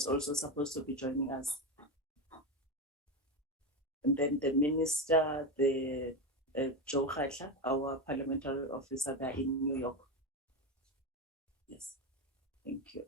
is also supposed to be joining us. And then the minister, Joe Khatla, our parliamentary officer, they're in New York. Yes, thank you.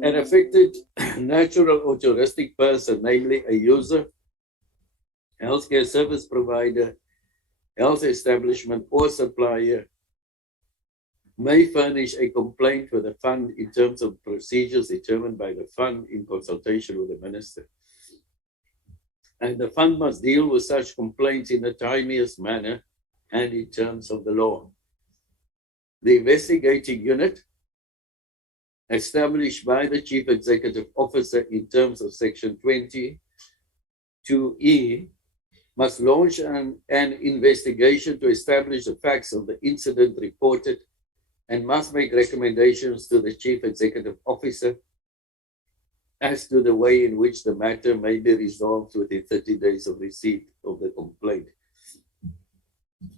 An affected natural or juristic person, namely a user, healthcare service provider, health establishment, or supplier, may furnish a complaint with the fund in terms of procedures determined by the fund in consultation with the minister. And the fund must deal with such complaints in the timeliest manner and in terms of the law. The investigating unit, established by the Chief Executive Officer in terms of Section 22E, must launch an investigation to establish the facts of the incident reported and must make recommendations to the Chief Executive Officer as to the way in which the matter may be resolved within 30 days of receipt of the complaint.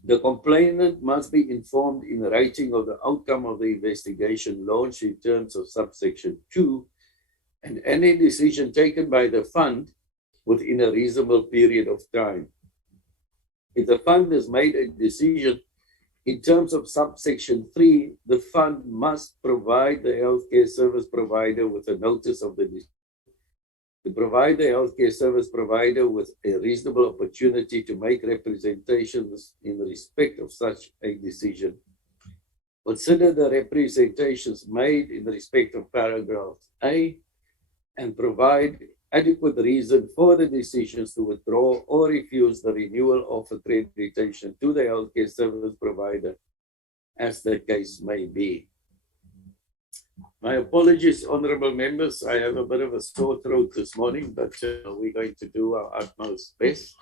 The complainant must be informed in writing of the outcome of the investigation launched in terms of subsection 2 and any decision taken by the fund within a reasonable period of time. If the fund has made a decision in terms of subsection 3, the fund must provide the healthcare service provider with a notice of the decision to provide the healthcare service provider with a reasonable opportunity to make representations in respect of such a decision. Consider the representations made in respect of paragraph A and provide adequate reason for the decisions to withdraw or refuse the renewal of accreditation to the healthcare service provider, as the case may be. My apologies, honorable members. I have a bit of a sore throat this morning, but we're going to do our utmost best.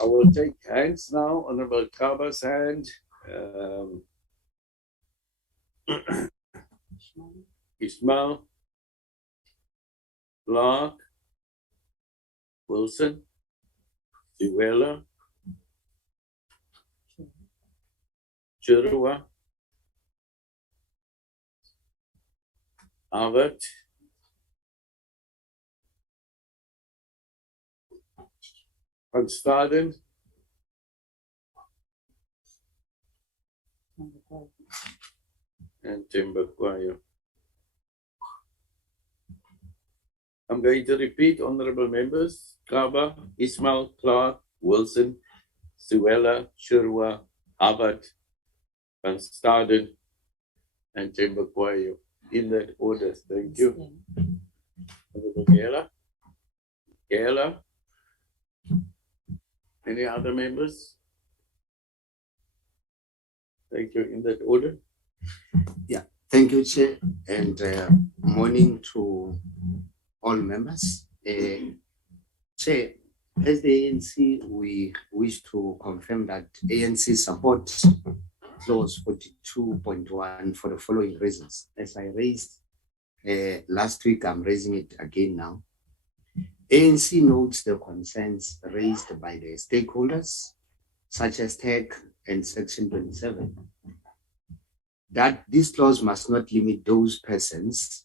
I will take hands now. Honorable Kaba's hand. Ismail, Clark, Wilson, Siwela, Chirua, Albert, Van Staden, and Timbukwayo. I'm going to repeat, honorable members: Kaba, Ismail, Clark, Wilson, Siwela, Chirua, Albert, Van Staden, and Timbukwayo. In that order, thank you. Honorable Gela. Any other members? Thank you. In that order. Yeah, thank you, Chair, and morning to all members. Chair, as the ANC, we wish to confirm that ANC supports clause 42.1 for the following reasons. As I raised last week, I'm raising it again now. ANC notes the concerns raised by the stakeholders, such as TEC and Section 27, that this clause must not limit those persons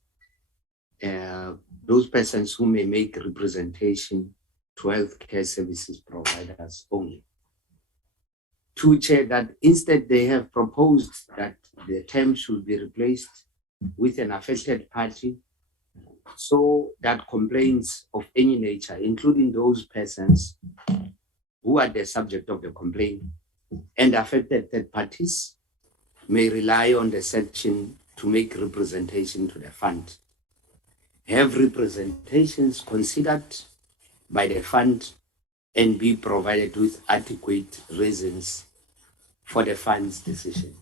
who may make representation to healthcare services providers only. To Chair, that instead they have proposed that the term should be replaced with an affected party, so that complaints of any nature, including those persons who are the subject of the complaint and affected third parties, may rely on the section to make representation to the fund. Have representations considered by the fund and be provided with adequate reasons for the fund's decision.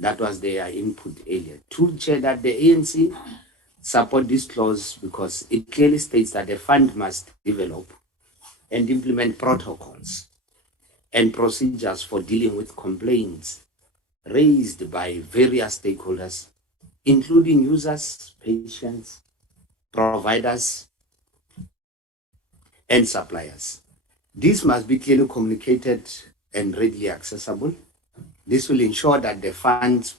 That was their input earlier. To Chair, that the ANC support this clause because it clearly states that the fund must develop and implement protocols and procedures for dealing with complaints raised by various stakeholders, including users, patients, providers, and suppliers. This must be clearly communicated and readily accessible. This will ensure that the fund's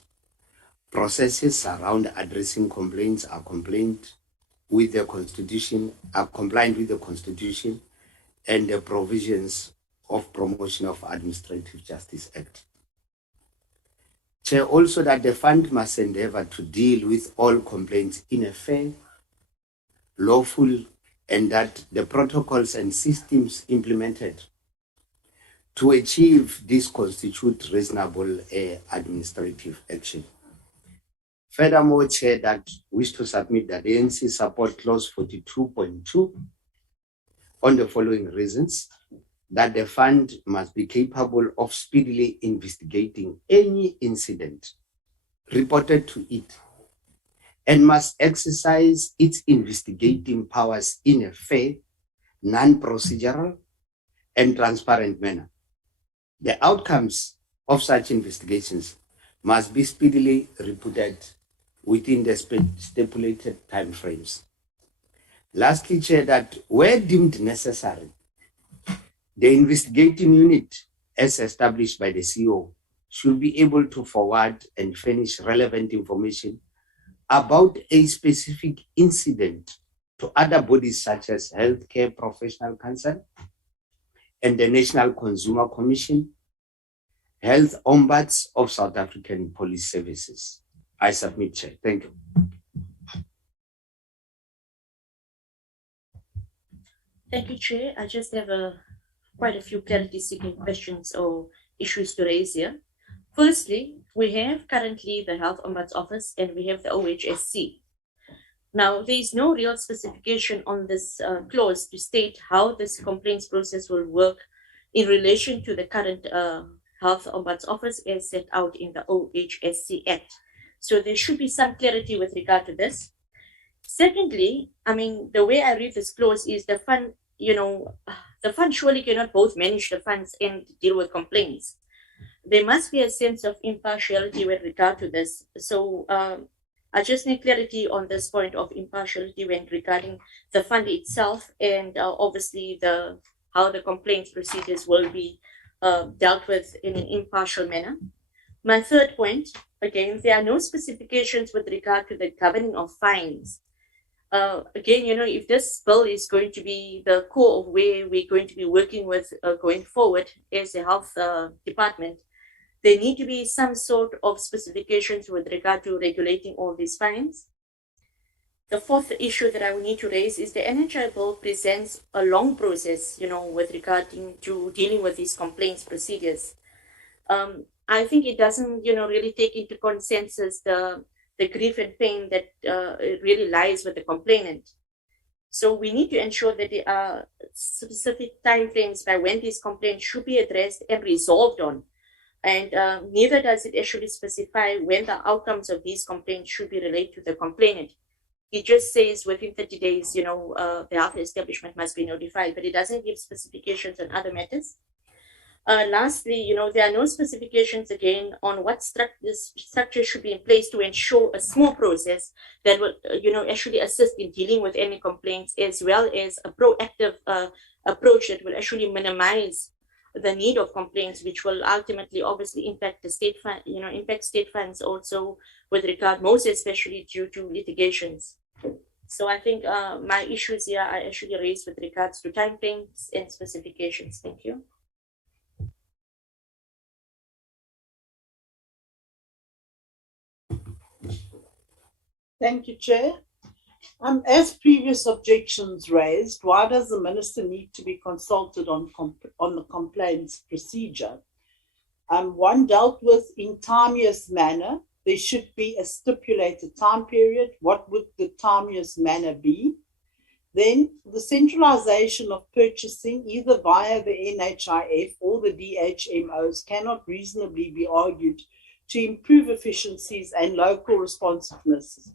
processes around addressing complaints are compliant with the Constitution and the provisions of Promotion of Administrative Justice Act. Chair, also that the fund must endeavor to deal with all complaints in a fair, lawful, and that the protocols and systems implemented To achieve this constitute reasonable administrative action. Furthermore, Chair, that wish to submit that the ANC support clause 42.2 on the following reasons: that the fund must be capable of speedily investigating any incident reported to it and must exercise its investigating powers in a fair, non-procedural, and transparent manner. The outcomes of such investigations must be speedily reported within the stipulated timeframes. Lastly, Chair, that where deemed necessary, the investigating unit, as established by the CEO, should be able to forward and furnish relevant information about a specific incident to other bodies such as Healthcare Professional Council and the National Consumer Commission, Health Ombuds of South African Police Services. I submit, Chair. Thank you. Thank you, Chair. I just have quite a few clarity-seeking questions or issues to raise here. Firstly, we have currently the Health Ombuds Office and we have the OHSC. Now, there is no real specification on this clause to state how this complaints process will work in relation to the current Health Ombuds Office as set out in the OHSC Act. So there should be some clarity with regard to this. Secondly, I mean, the way I read this clause is the fund, the fund surely cannot both manage the funds and deal with complaints. There must be a sense of impartiality with regard to this. So I just need clarity on this point of impartiality when regarding the fund itself and obviously how the complaints procedures will be dealt with in an impartial manner. My third point, again, there are no specifications with regard to the governing of fines. Again, if this bill is going to be the core of where we're going to be working with going forward as a health department, there need to be some sort of specifications with regard to regulating all these fines. The fourth issue that I will need to raise is the NHI bill presents a long process, with regard to dealing with these complaints procedures. I think it doesn't, really take into consensus the grief and pain that really lies with the complainant. So we need to ensure that there are specific timeframes by when these complaints should be addressed and resolved on. And neither does it actually specify when the outcomes of these complaints should be relayed to the complainant. It just says within 30 days, the health establishment must be notified, but it doesn't give specifications on other matters. Lastly, there are no specifications again on what structure should be in place to ensure a small process that will, actually assist in dealing with any complaints, as well as a proactive approach that will actually minimize the need of complaints, which will ultimately obviously impact the state fund, impact state funds also with regard, most especially due to litigations. So I think my issues here are actually raised with regards to timeframes and specifications. Thank you. Thank you, Chair. As previous objections raised, why does the Minister need to be consulted on the complaints procedure? One, dealt with in timeliest manner. There should be a stipulated time period. What would the timeliest manner be? Then the centralization of purchasing either via the NHIF or the DHMOs cannot reasonably be argued to improve efficiencies and local responsiveness.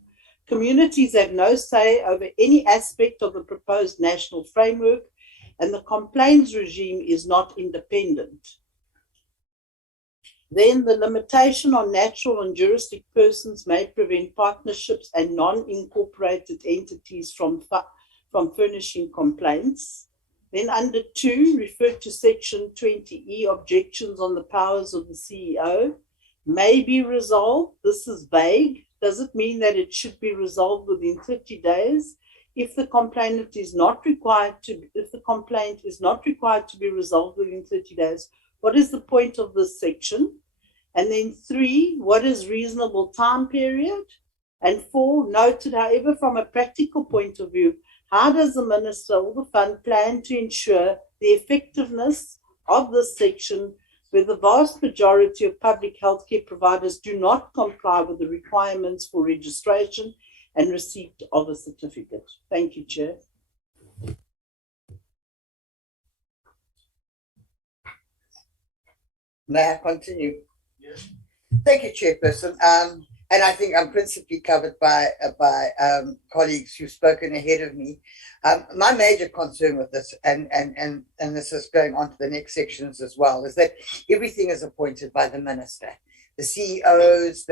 Communities have no say over any aspect of the proposed national framework, and the complaints regime is not independent. Then the limitation on natural and juristic persons may prevent partnerships and non-incorporated entities from furnishing complaints. Then under 2, refer to section 20E, objections on the powers of the CEO may be resolved. This is vague. Does it mean that it should be resolved within 30 days? If the complaint is not required to be resolved within 30 days, what is the point of this section? And then 3, what is reasonable time period? And 4, noted, however, from a practical point of view, how does the Minister or the fund plan to ensure the effectiveness of this section where the vast majority of public healthcare providers do not comply with the requirements for registration and receipt of a certificate. Thank you, Chair. May I continue? Yes. Thank you, Chairperson. And I think I'm principally covered by colleagues who've spoken ahead of me. My major concern with this, and this is going on to the next sections as well, is that everything is appointed by the minister. The CEOs,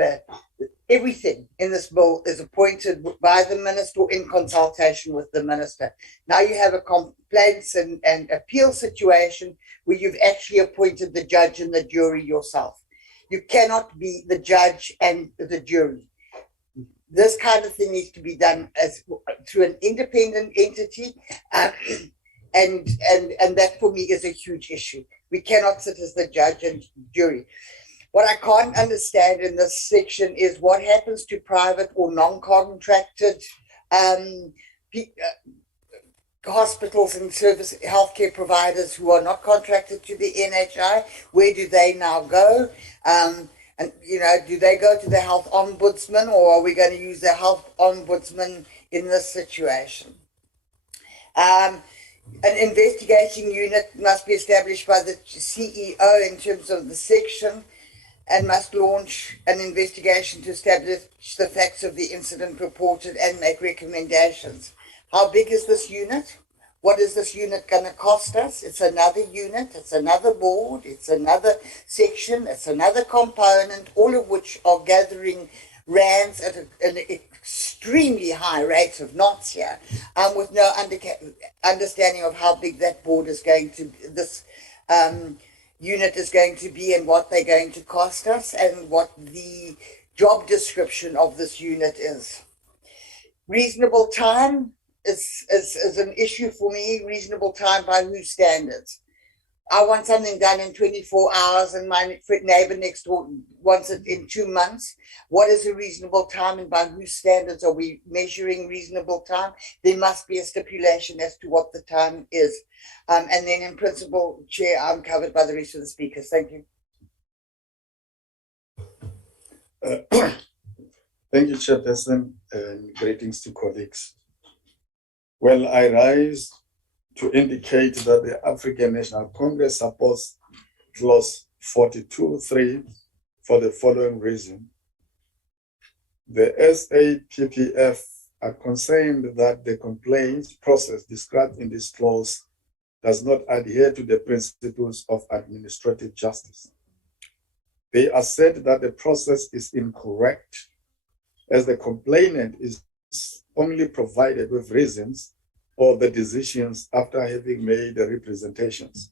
everything in this bill is appointed by the minister or in consultation with the minister. Now you have a complaints and appeal situation where you've actually appointed the judge and the jury yourself. You cannot be the judge and the jury. This kind of thing needs to be done through an independent entity, and that for me is a huge issue. We cannot sit as the judge and jury. What I can't understand in this section is what happens to private or non-contracted hospitals and service healthcare providers who are not contracted to the NHI. Where do they now go? And do they go to the health ombudsman, or are we going to use the health ombudsman in this situation? An investigating unit must be established by the CEO in terms of the section, and must launch an investigation to establish the facts of the incident reported and make recommendations. How big is this unit? What is this unit going to cost us? It's another unit, it's another board, it's another section, it's another component, all of which are gathering rands at an extremely high rate of knots here, with no understanding of how big that board is going to, this unit is going to be, and what they're going to cost us, and what the job description of this unit is. Reasonable time is an issue for me. Reasonable time by whose standards? I want something done in 24 hours and my neighbor next door wants it in 2 months. What is a reasonable time, and by whose standards are we measuring reasonable time? There must be a stipulation as to what the time is. And then in principle, Chair, I'm covered by the rest of the speakers. Thank you. Thank you, Chairperson, and greetings to colleagues. Well, I rise to indicate that the African National Congress supports clause 42.3 for the following reason. The SAPPF are concerned that the complaints process described in this clause does not adhere to the principles of administrative justice. They assert that the process is incorrect, as the complainant is only provided with reasons or the decisions after having made the representations.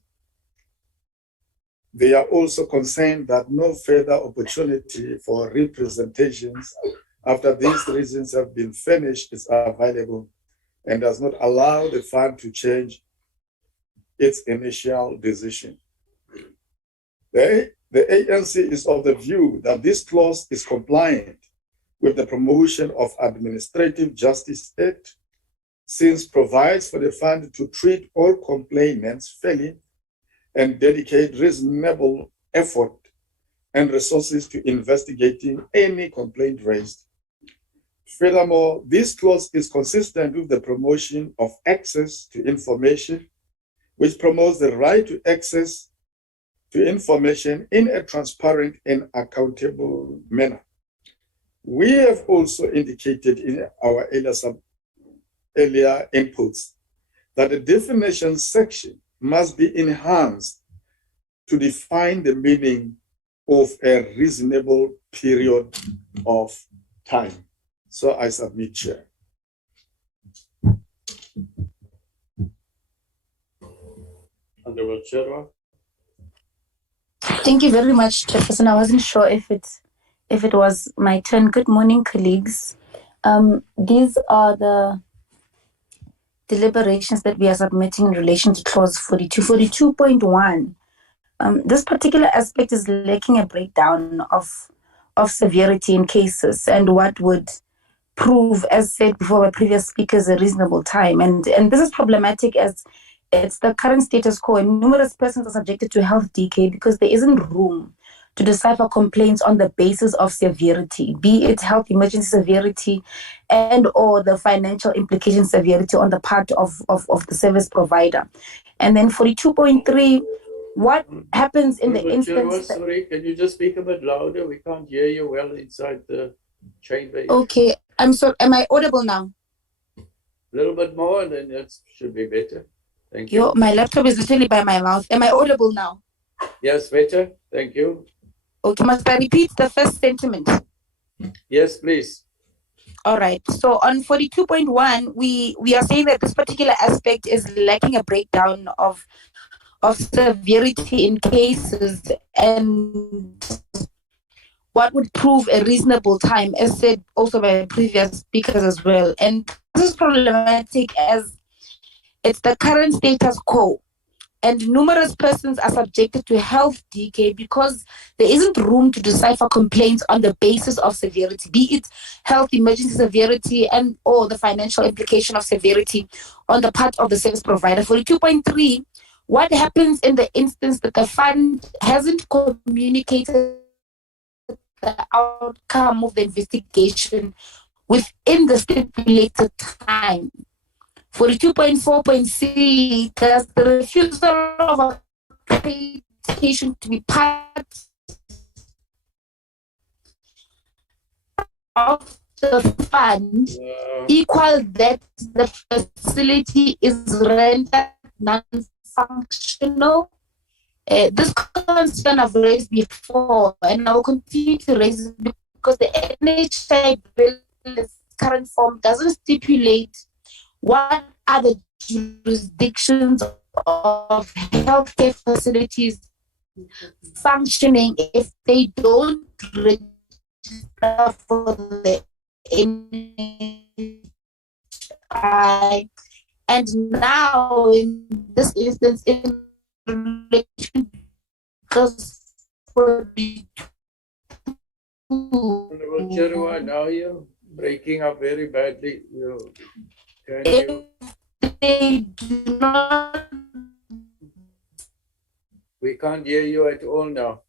They are also concerned that no further opportunity for representations after these reasons have been furnished is available, and does not allow the fund to change its initial decision. The ANC is of the view that this clause is compliant with the Promotion of Administrative Justice Act, since provides for the fund to treat all complainants fairly and dedicate reasonable effort and resources to investigating any complaint raised. Furthermore, this clause is consistent with the promotion of access to information, which promotes the right to access to information in a transparent and accountable manner. We have also indicated in our earlier inputs that the definition section must be enhanced to define the meaning of a reasonable period of time. So I submit, Chair. Honorable Chair. Thank you very much, Chairperson. I wasn't sure if it was my turn. Good morning, colleagues. These are the deliberations that we are submitting in relation to clause 42. 42.1. This particular aspect is lacking a breakdown of severity in cases and what would prove, as said before by previous speakers, a reasonable time. And this is problematic as it's the current status quo, and numerous persons are subjected to health decay because there isn't room to decipher complaints on the basis of severity, be it health emergency severity and or the financial implication severity on the part of the service provider. And then 42.3, what happens in the Honorable instance Chairman, sorry, can you just speak a bit louder? We can't hear you well inside the chamber. Okay, I'm sorry, am I audible now? A little bit more, and then that should be better. Thank you. My laptop is literally by my mouth. Am I audible now? Yes, better. Thank you. Okay, must I repeat the first sentiment? Yes, please. All right. So on 42.1, we are saying that this particular aspect is lacking a breakdown of severity in cases and what would prove a reasonable time, as said also by previous speakers as well. And this is problematic as it's the current status quo. And numerous persons are subjected to health decay because there isn't room to decipher complaints on the basis of severity, be it health emergency severity and or the financial implication of severity on the part of the service provider. 42.3, what happens in the instance that the fund hasn't communicated the outcome of the investigation within the stipulated time? 42.4.c, does the refusal of accreditation to be part of the fund equal that the facility is rendered non-functional? This concern I've raised before, and I will continue to raise it because the NHI bill in its current form doesn't stipulate what are the jurisdictions of healthcare facilities functioning if they don't register for the NHI. And now, in this instance, in relation to Honorable Chairman, now you're breaking up very badly. Can you? they do not We can't hear you at all now.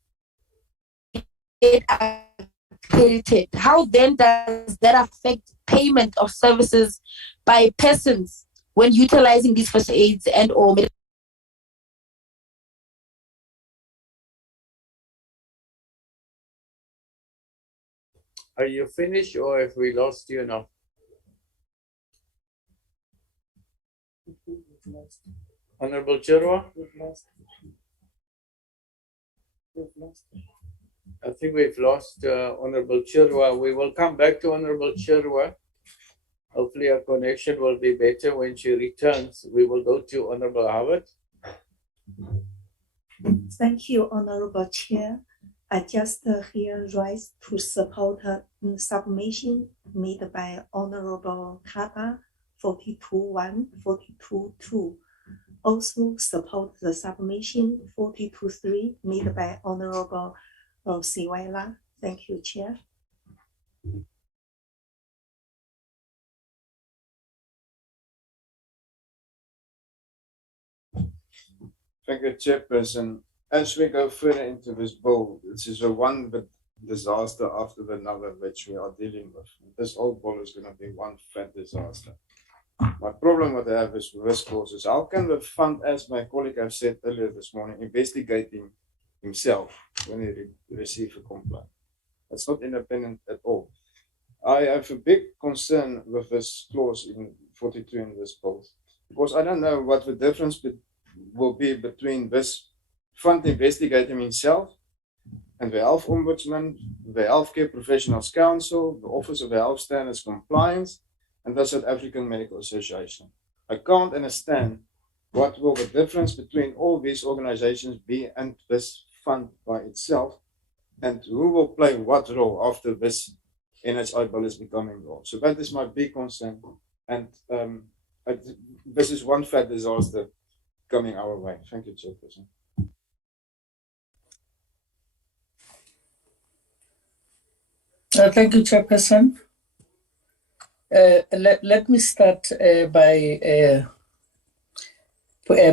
get accredited, how then does that affect payment of services by persons when utilizing these first aids and or medical? Are you finished or have we lost you now? Honorable Chairman? I think we've lost Honorable Chairman. We will come back to Honorable Chairman. Hopefully our connection will be better when she returns. We will go to Honorable Howard. Thank you, Honorable Chair. I just here rise to support submission made by Honorable Kaba 42.1, 42.2. Also support the submission 42.3 made by Honorable Siwela. Thank you, Chair. Thank you, Chairperson. As we go further into this bill, this is a one disaster after another which we are dealing with. This whole bill is going to be one fat disaster. My problem what I have is with this clause is how can the fund, as my colleague have said earlier this morning, investigating himself when he receives a complaint? That's not independent at all. I have a big concern with this clause in 42 in this bill because I don't know what the difference will be between this fund investigating himself and the Health Ombudsman, the Healthcare Professionals Council, the Office of Health Standards Compliance, and the South African Medical Association. I can't understand what will the difference between all these organizations be and this fund by itself, and who will play what role after this NHI bill is becoming law. So that is my big concern, and this is one fat disaster coming our way. Thank you, Chairperson. Thank you, Chairperson. Let me start by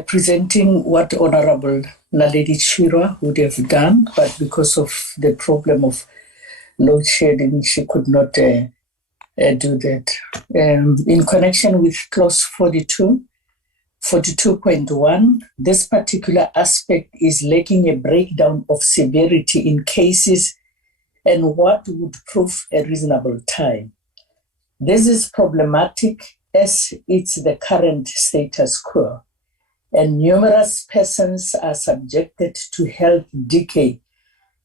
presenting what Honorable Naledi Chirwa would have done, but because of the problem of load shedding, she could not do that. In connection with clause 42.1, this particular aspect is lacking a breakdown of severity in cases and what would prove a reasonable time. This is problematic as it's the current status quo, and numerous persons are subjected to health decay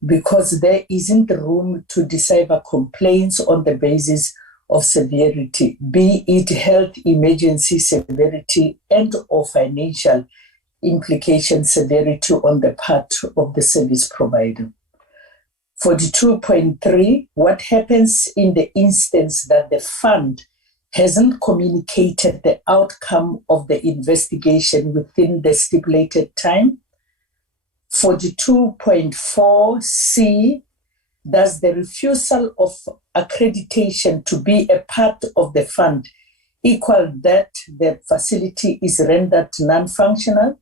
because there isn't room to decipher complaints on the basis of severity, be it health emergency severity and or financial implication severity on the part of the service provider. 42.3, what happens in the instance that the fund hasn't communicated the outcome of the investigation within the stipulated time? 42.4c, does the refusal of accreditation to be a part of the fund equal that the facility is rendered non-functional?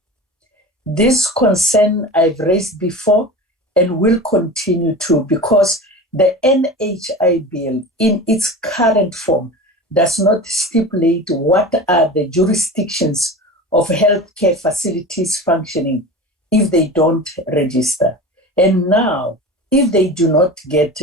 This concern I've raised before and will continue to, because the NHI bill in its current form does not stipulate what are the jurisdictions of healthcare facilities functioning if they don't register. And now, if they do not get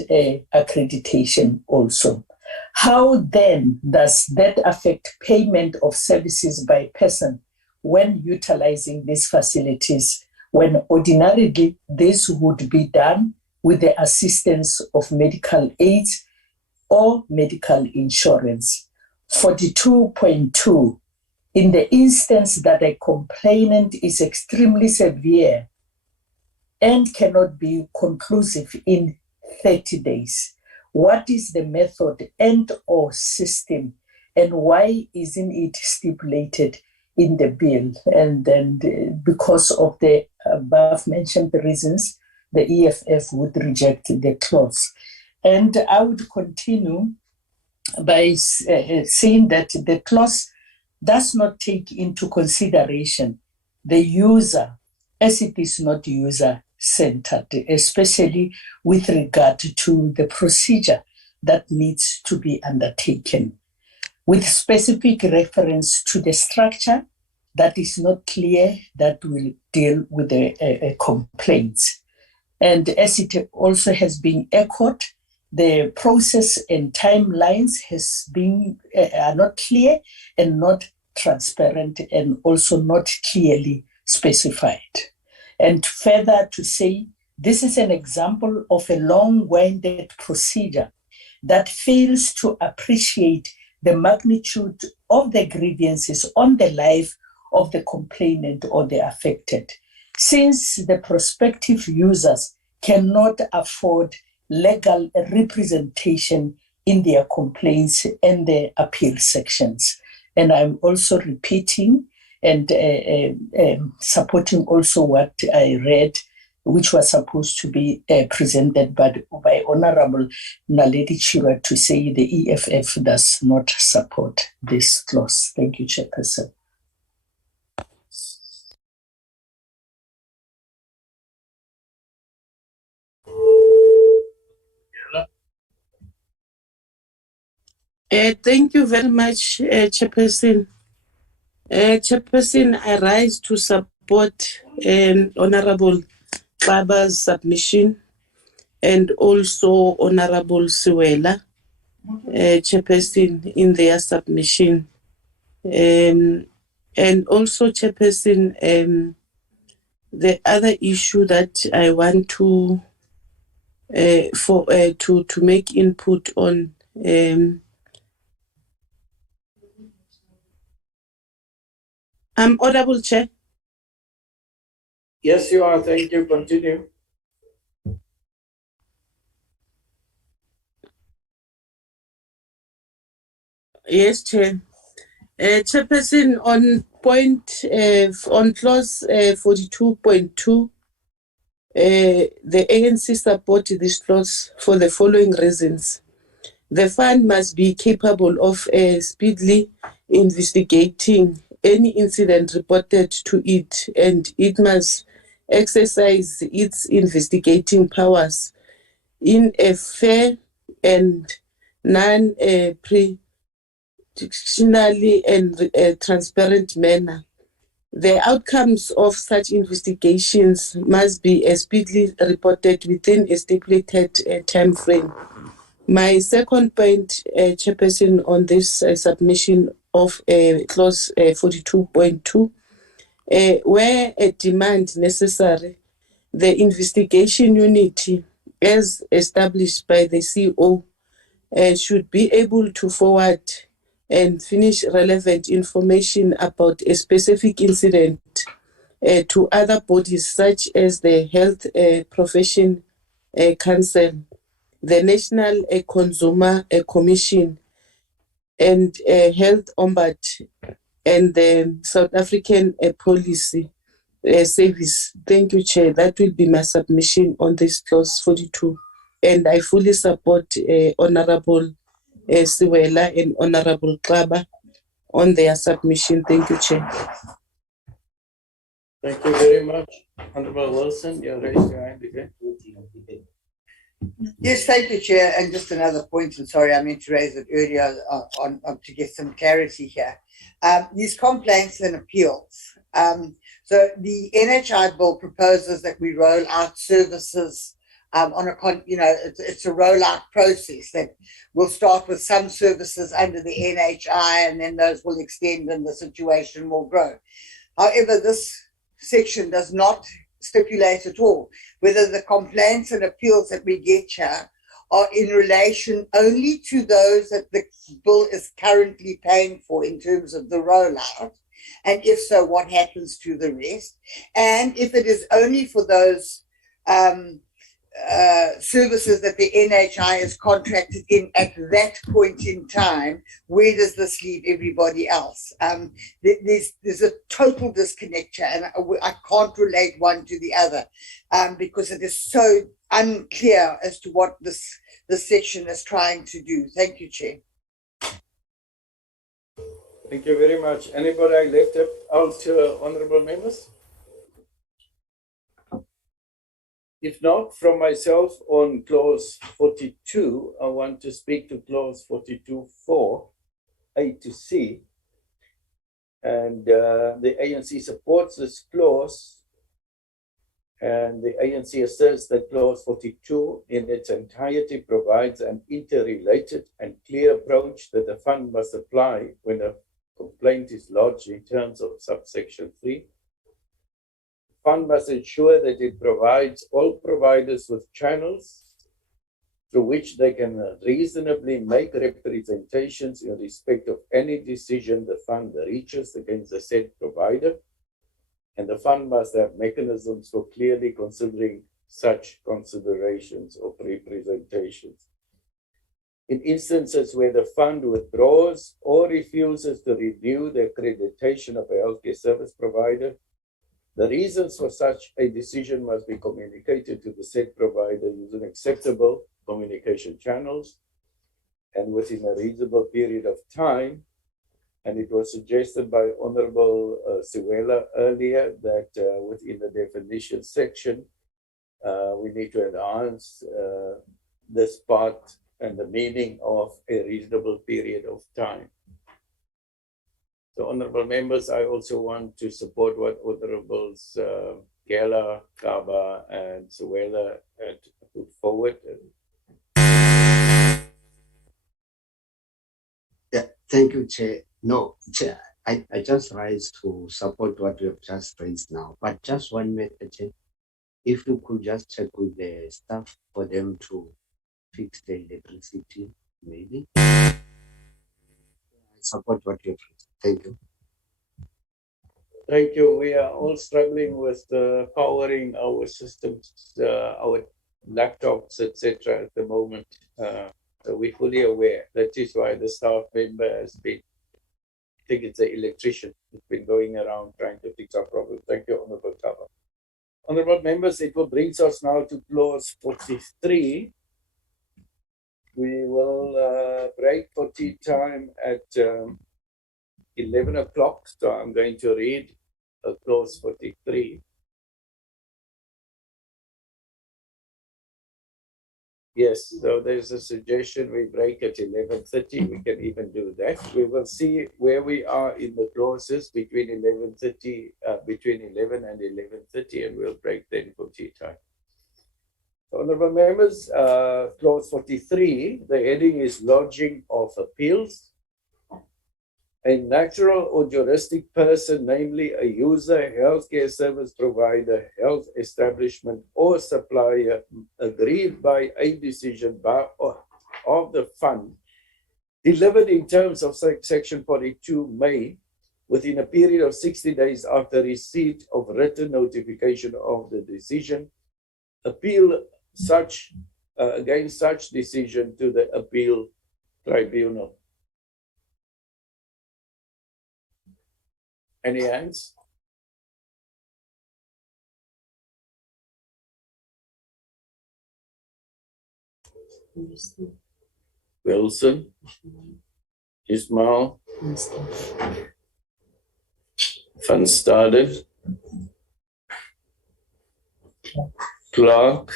accreditation also, how then does that affect payment of services by person when utilizing these facilities, when ordinarily this would be done with the assistance of medical aids or medical insurance? 42.2, in the instance that a complainant is extremely severe and cannot be conclusive in 30 days, what is the method and or system, and why isn't it stipulated in the bill? And then because of the above mentioned reasons, the EFF would reject the clause. And I would continue by saying that the clause does not take into consideration the user, as it is not user-centered, especially with regard to the procedure that needs to be undertaken, with specific reference to the structure that is not clear that will deal with the complaints. And as it also has been echoed, the process and timelines are not clear and not transparent and also not clearly specified. And further to say, this is an example of a long-winded procedure that fails to appreciate the magnitude of the grievances on the life of the complainant or the affected, since the prospective users cannot afford legal representation in their complaints and the appeal sections. And I'm also repeating and supporting also what I read, which was supposed to be presented by Honorable Naledi Chirwa, to say the EFF does not support this clause. Thank you, Chairperson. Thank you very much, Chairperson. Chairperson, I rise to support Honorable Baba's submission and also Honorable Siwela, Chairperson, in their submission. And also, Chairperson, the other issue that I want to make input on. I'm audible, Chair. Yes, you are. Thank you. Continue. Yes, Chair. Chairperson, on on clause 42.2, the ANC support this clause for the following reasons. The fund must be capable of speedily investigating any incident reported to it, and it must exercise its investigating powers in a fair and non-prejudicially and transparent manner. The outcomes of such investigations must be speedily reported within a stipulated time frame. My second point, Chairperson, on this submission of clause 42.2, where a demand necessary, the investigation unit, as established by the CO, should be able to forward and finish relevant information about a specific incident to other bodies such as the Health Profession Council, the National Consumer Commission, and Health Ombud, and the South African Policy Service. Thank you, Chair. That will be my submission on this clause 42. And I fully support Honorable Siwela and Honorable Klaba on their submission. Thank you, Chair. Thank you very much. Honorable Wilson, you raised your hand again. Yes, thank you, Chair. And just another point, and sorry, I meant to raise it earlier on to get some clarity here. These complaints and appeals. So the NHI bill proposes that we roll out services on a it's a rollout process that will start with some services under the NHI, and then those will extend and the situation will grow. However, this section does not stipulate at all whether the complaints and appeals that we get here are in relation only to those that the bill is currently paying for in terms of the rollout, and if so, what happens to the rest, and if it is only for those services that the NHI is contracted in at that point in time, where does this leave everybody else? There's a total disconnect here, and I can't relate one to the other because it is so unclear as to what this section is trying to do. Thank you, Chair. Thank you very much. Anybody I left out, honorable members? If not, from myself on clause 42, I want to speak to clause 42.4, A to C. And the ANC supports this clause, and the ANC asserts that clause 42 in its entirety provides an interrelated and clear approach that the fund must apply when a complaint is lodged in terms of subsection 3. Fund must ensure that it provides all providers with channels through which they can reasonably make representations in respect of any decision the fund reaches against the said provider, and the fund must have mechanisms for clearly considering such considerations of representations. In instances where the fund withdraws or refuses to renew the accreditation of a healthcare service provider, the reasons for such a decision must be communicated to the said provider using acceptable communication channels and within a reasonable period of time. And it was suggested by Honorable Siwela earlier that within the definition section, we need to enhance this part and the meaning of a reasonable period of time. So, honorable members, I also want to support what Honorables Gela, Kaba, and Siwela had put forward. Yeah, thank you, Chair. No, Chair, I just rise to support what you have just raised now. But just one minute, Chair. If you could just check with the staff for them to fix the electricity, maybe. I support what you have raised. Thank you. Thank you. We are all struggling with powering our systems, our laptops, etc. at the moment. So we're fully aware. That is why the staff member has been, I think it's an electrician, has been going around trying to fix our problem. Thank you, Honorable Kaba. Honorable members, it will bring us now to clause 43. We will break for tea time at 11 o'clock, so I'm going to read clause 43. Yes, so there's a suggestion we break at 11:30. We can even do that. We will see where we are in the clauses between 11:30, between 11 and 11:30, and we'll break then for tea time. Honorable members, clause 43, the heading is lodging of appeals. A natural or juristic person, namely a user, healthcare service provider, health establishment, or supplier, aggrieved by a decision of the fund, delivered in terms of Section 42, may, within a period of 60 days after receipt of written notification of the decision, appeal against such decision to the appeal tribunal. Any hands? Wilson, Ismail, Van Staden, Clark,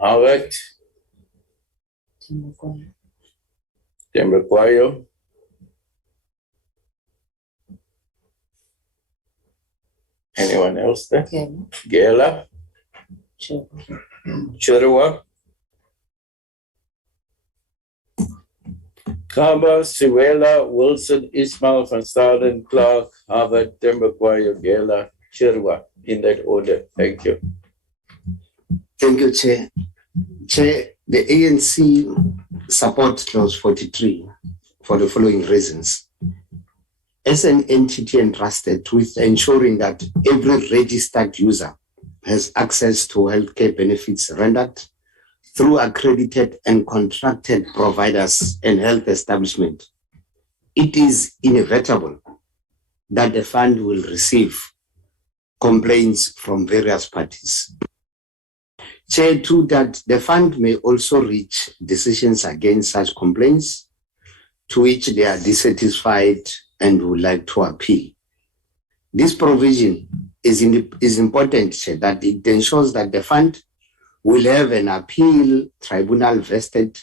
Howard, Tembakwayo, anyone else there? Gela, Chirwa, Kaba, Siwela, Wilson, Ismail, Van Staden, Clark, Harvard, Tembakwayo, Gela, Chirwa, in that order. Thank you. Thank you, Chair. Chair, the ANC supports clause 43 for the following reasons. As an entity entrusted with ensuring that every registered user has access to healthcare benefits rendered through accredited and contracted providers and health establishment, it is inevitable that the fund will receive complaints from various parties. Chair, to that the fund may also reach decisions against such complaints to which they are dissatisfied and would like to appeal. This provision is important, Chair, that it ensures that the fund will have an appeal tribunal vested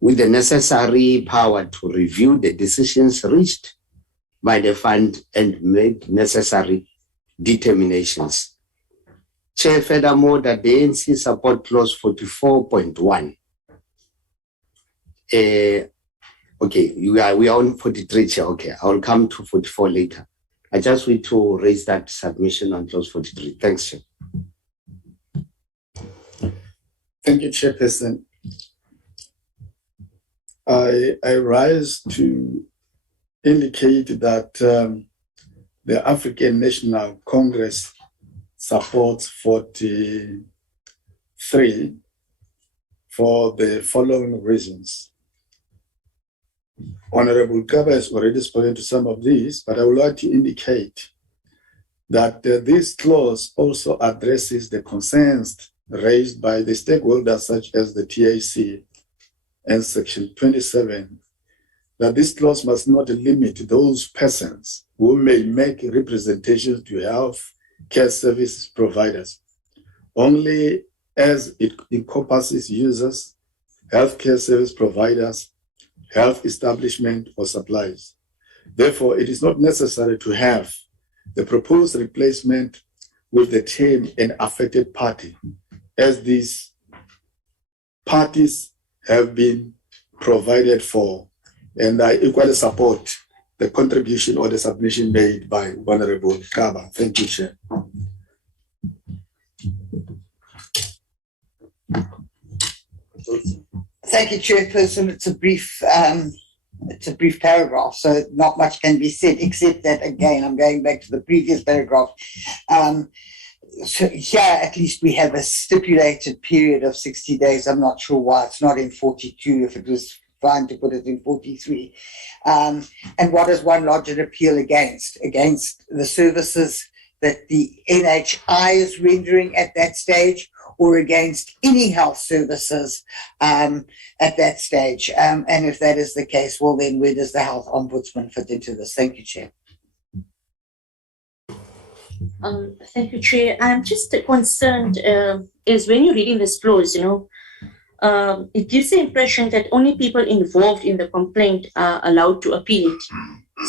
with the necessary power to review the decisions reached by the fund and make necessary determinations. Chair, furthermore, that the ANC support clause 44.1. Okay, we are on 43, Chair. Okay, I will come to 44 later. I just need to raise that submission on clause 43. Thanks, Chair. Thank you, Chairperson. I rise to indicate that the African National Congress supports 43 for the following reasons. Honorable Kaba has already spoken to some of these, but I would like to indicate that this clause also addresses the concerns raised by the stakeholders such as the TIC and Section 27, that this clause must not limit those persons who may make representations to health care service providers, only as it encompasses users, healthcare service providers, health establishment, or supplies. Therefore, it is not necessary to have the proposed replacement with the term an affected party, as these parties have been provided for, and I equally support the contribution or the submission made by Honorable Kaba. Thank you, Chair. Thank you, Chairperson. It's a brief paragraph, so not much can be said, except that, again, I'm going back to the previous paragraph. So here, at least, we have a stipulated period of 60 days. I'm not sure why it's not in 42, if it was fine to put it in 43. And what does one lodge an appeal against? Against the services that the NHI is rendering at that stage, or against any health services at that stage? And if that is the case, well, then where does the Health Ombudsman fit into this? Thank you, Chair. Thank you, Chair. I'm just concerned is when you're reading this clause, it gives the impression that only people involved in the complaint are allowed to appeal it.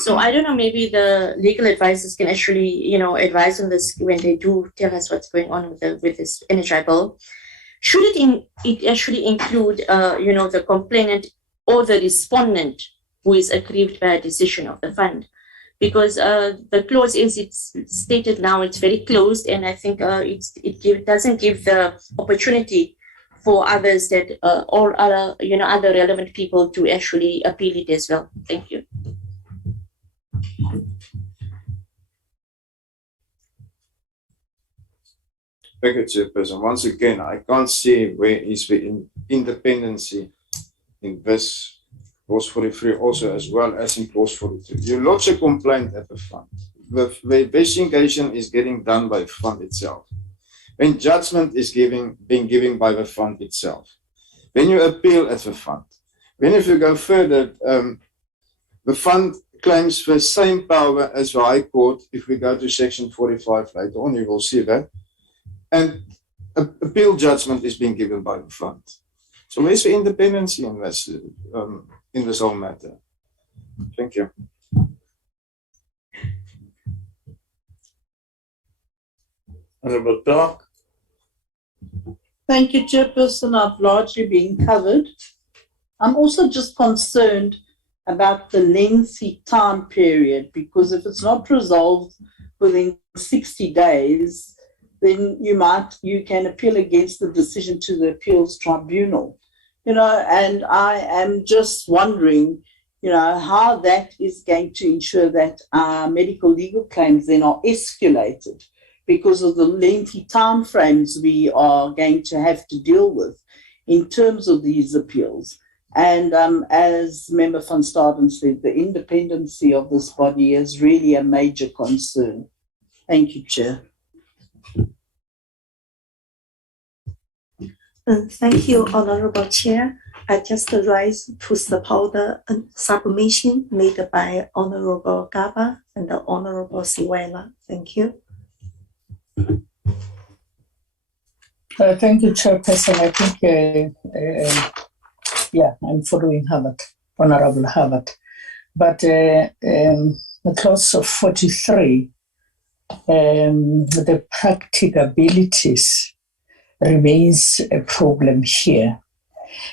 So I don't know, maybe the legal advisors can actually, advise on this when they do tell us what's going on with this NHI bill. Should it actually include, the complainant or the respondent who is aggrieved by a decision of the fund? Because the clause, as it's stated now, it's very closed, and I think it doesn't give the opportunity for others that all other relevant people to actually appeal it as well. Thank you. Thank you, Chairperson. Once again, I can't see where is the independency in this clause 43 also, as well as in clause 42. You lodge a complaint at the fund. The investigation is getting done by the fund itself. When judgment is being given by the fund itself. When you appeal at the fund. Then if you go further, the fund claims the same power as the High Court. If we go to section 45 later on, you will see that. And appeal judgment is being given by the fund. So where's the independency in this whole matter? Thank you. Honourable Clark. Thank you, Chairperson. I've largely been covered. I'm also just concerned about the lengthy time period, because if it's not resolved within 60 days, then you can appeal against the decision to the appeals tribunal. And I am just wondering, how that is going to ensure that medical legal claims then are escalated because of the lengthy time frames we are going to have to deal with in terms of these appeals. And as Member van Staden said, the independency of this body is really a major concern. Thank you, Chair. Thank you, Honorable Chair. I just rise to support the submission made by Honorable Gaba and the Honorable Siwela. Thank you. Thank you, Chairperson. I think, I'm following Honorable Harvard. But the clause of 43, the practicabilities remains a problem here,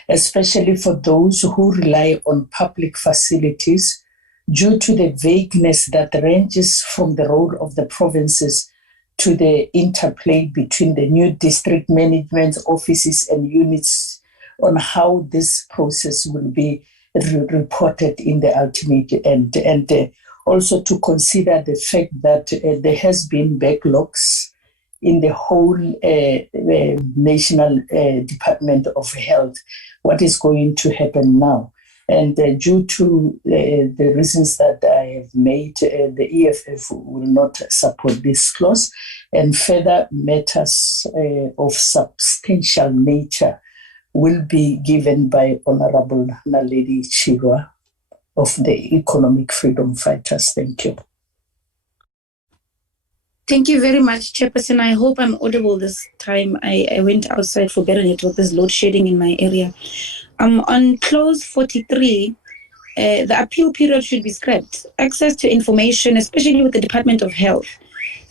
especially for those who rely on public facilities due to the vagueness that ranges from the role of the provinces to the interplay between the new district management offices and units on how this process will be reported in the ultimate end. And also to consider the fact that there has been backlogs in the whole National Department of Health. What is going to happen now? And due to the reasons that I have made, the EFF will not support this clause, and further matters of substantial nature will be given by Honorable Naledi Chirwa of the Economic Freedom Fighters. Thank you. Thank you very much, Chairperson. I hope I'm audible this time. I went outside for better network. There's load shedding in my area. On clause 43, the appeal period should be scrapped. Access to information, especially with the Department of Health,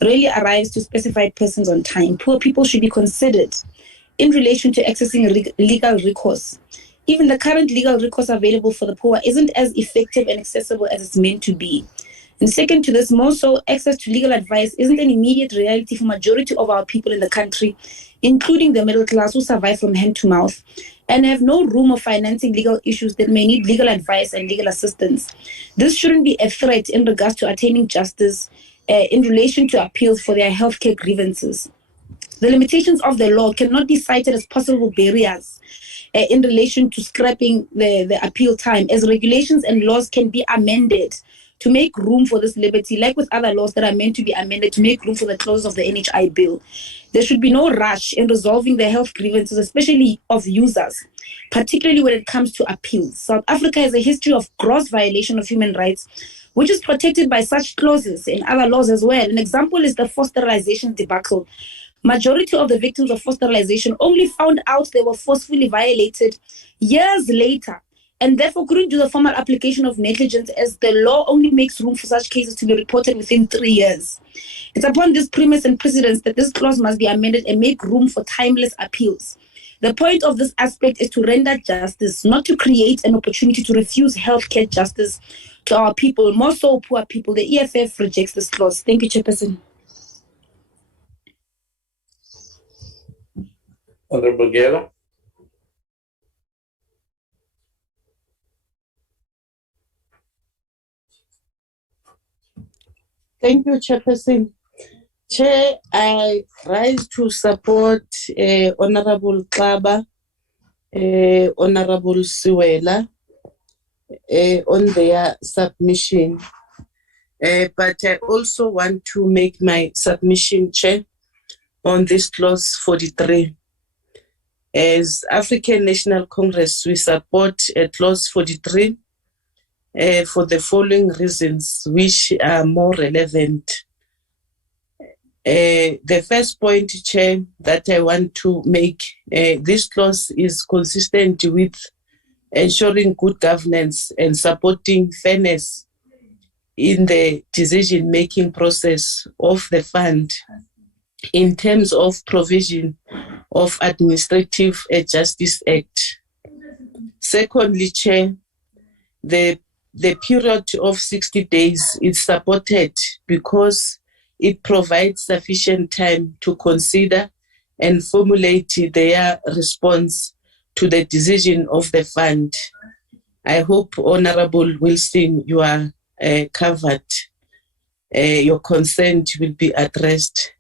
rarely arrives to specified persons on time. Poor people should be considered in relation to accessing legal recourse. Even the current legal recourse available for the poor isn't as effective and accessible as it's meant to be. And second to this, more so, access to legal advice isn't an immediate reality for majority of our people in the country, including the middle class who survive from hand to mouth and have no room of financing legal issues that may need legal advice and legal assistance. This shouldn't be a threat in regards to attaining justice in relation to appeals for their healthcare grievances. The limitations of the law cannot be cited as possible barriers in relation to scrapping the appeal time, as regulations and laws can be amended to make room for this liberty, like with other laws that are meant to be amended to make room for the clauses of the NHI bill. There should be no rush in resolving the health grievances, especially of users, particularly when it comes to appeals. South Africa has a history of gross violation of human rights, which is protected by such clauses in other laws as well. An example is the forced sterilization debacle. Majority of the victims of forced sterilization only found out they were forcefully violated years later, and therefore couldn't do the formal application of negligence, as the law only makes room for such cases to be reported within 3 years. It's upon this premise and precedence that this clause must be amended and make room for timeless appeals. The point of this aspect is to render justice, not to create an opportunity to refuse healthcare justice to our people, more so poor people. The EFF rejects this clause. Thank you, Chairperson. Honorable Gela. Thank you, Chairperson. Chair, I rise to support Honorable Kaba, Honorable Siwela on their submission. But I also want to make my submission, Chair, on this clause 43. As African National Congress, we support clause 43 for the following reasons, which are more relevant. The first point, Chair, that I want to make, this clause is consistent with ensuring good governance and supporting fairness in the decision-making process of the fund in terms of provision of Administrative Justice Act. Secondly, Chair, the period of 60 days is supported because it provides sufficient time to consider and formulate their response to the decision of the fund. I hope, Honorable Wilson, you are covered. Your consent will be addressed.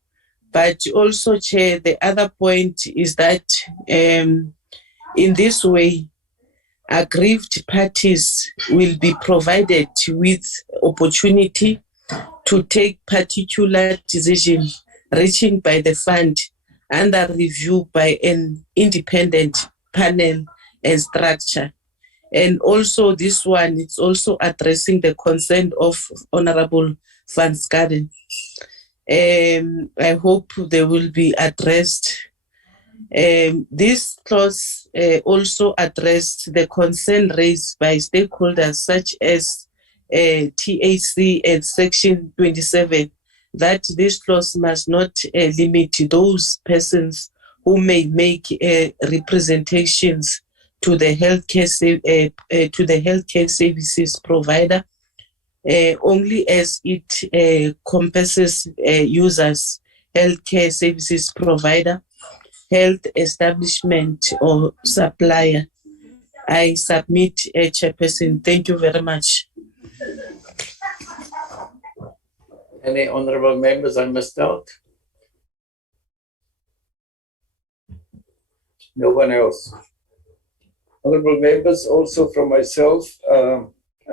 But also, Chair, the other point is that in this way, aggrieved parties will be provided with opportunity to take particular decision reaching by the fund under review by an independent panel and structure. And also this one, it's also addressing the concern of Honorable Van Skaden. I hope they will be addressed. This clause also addressed the concern raised by stakeholders such as TAC and Section 27, that this clause must not limit those persons who may make representations to the healthcare services provider, only as it encompasses users, healthcare services provider, health establishment or supplier. I submit, Chairperson. Thank you very much. Any honorable members I missed out? No one else. Honorable members, also from myself,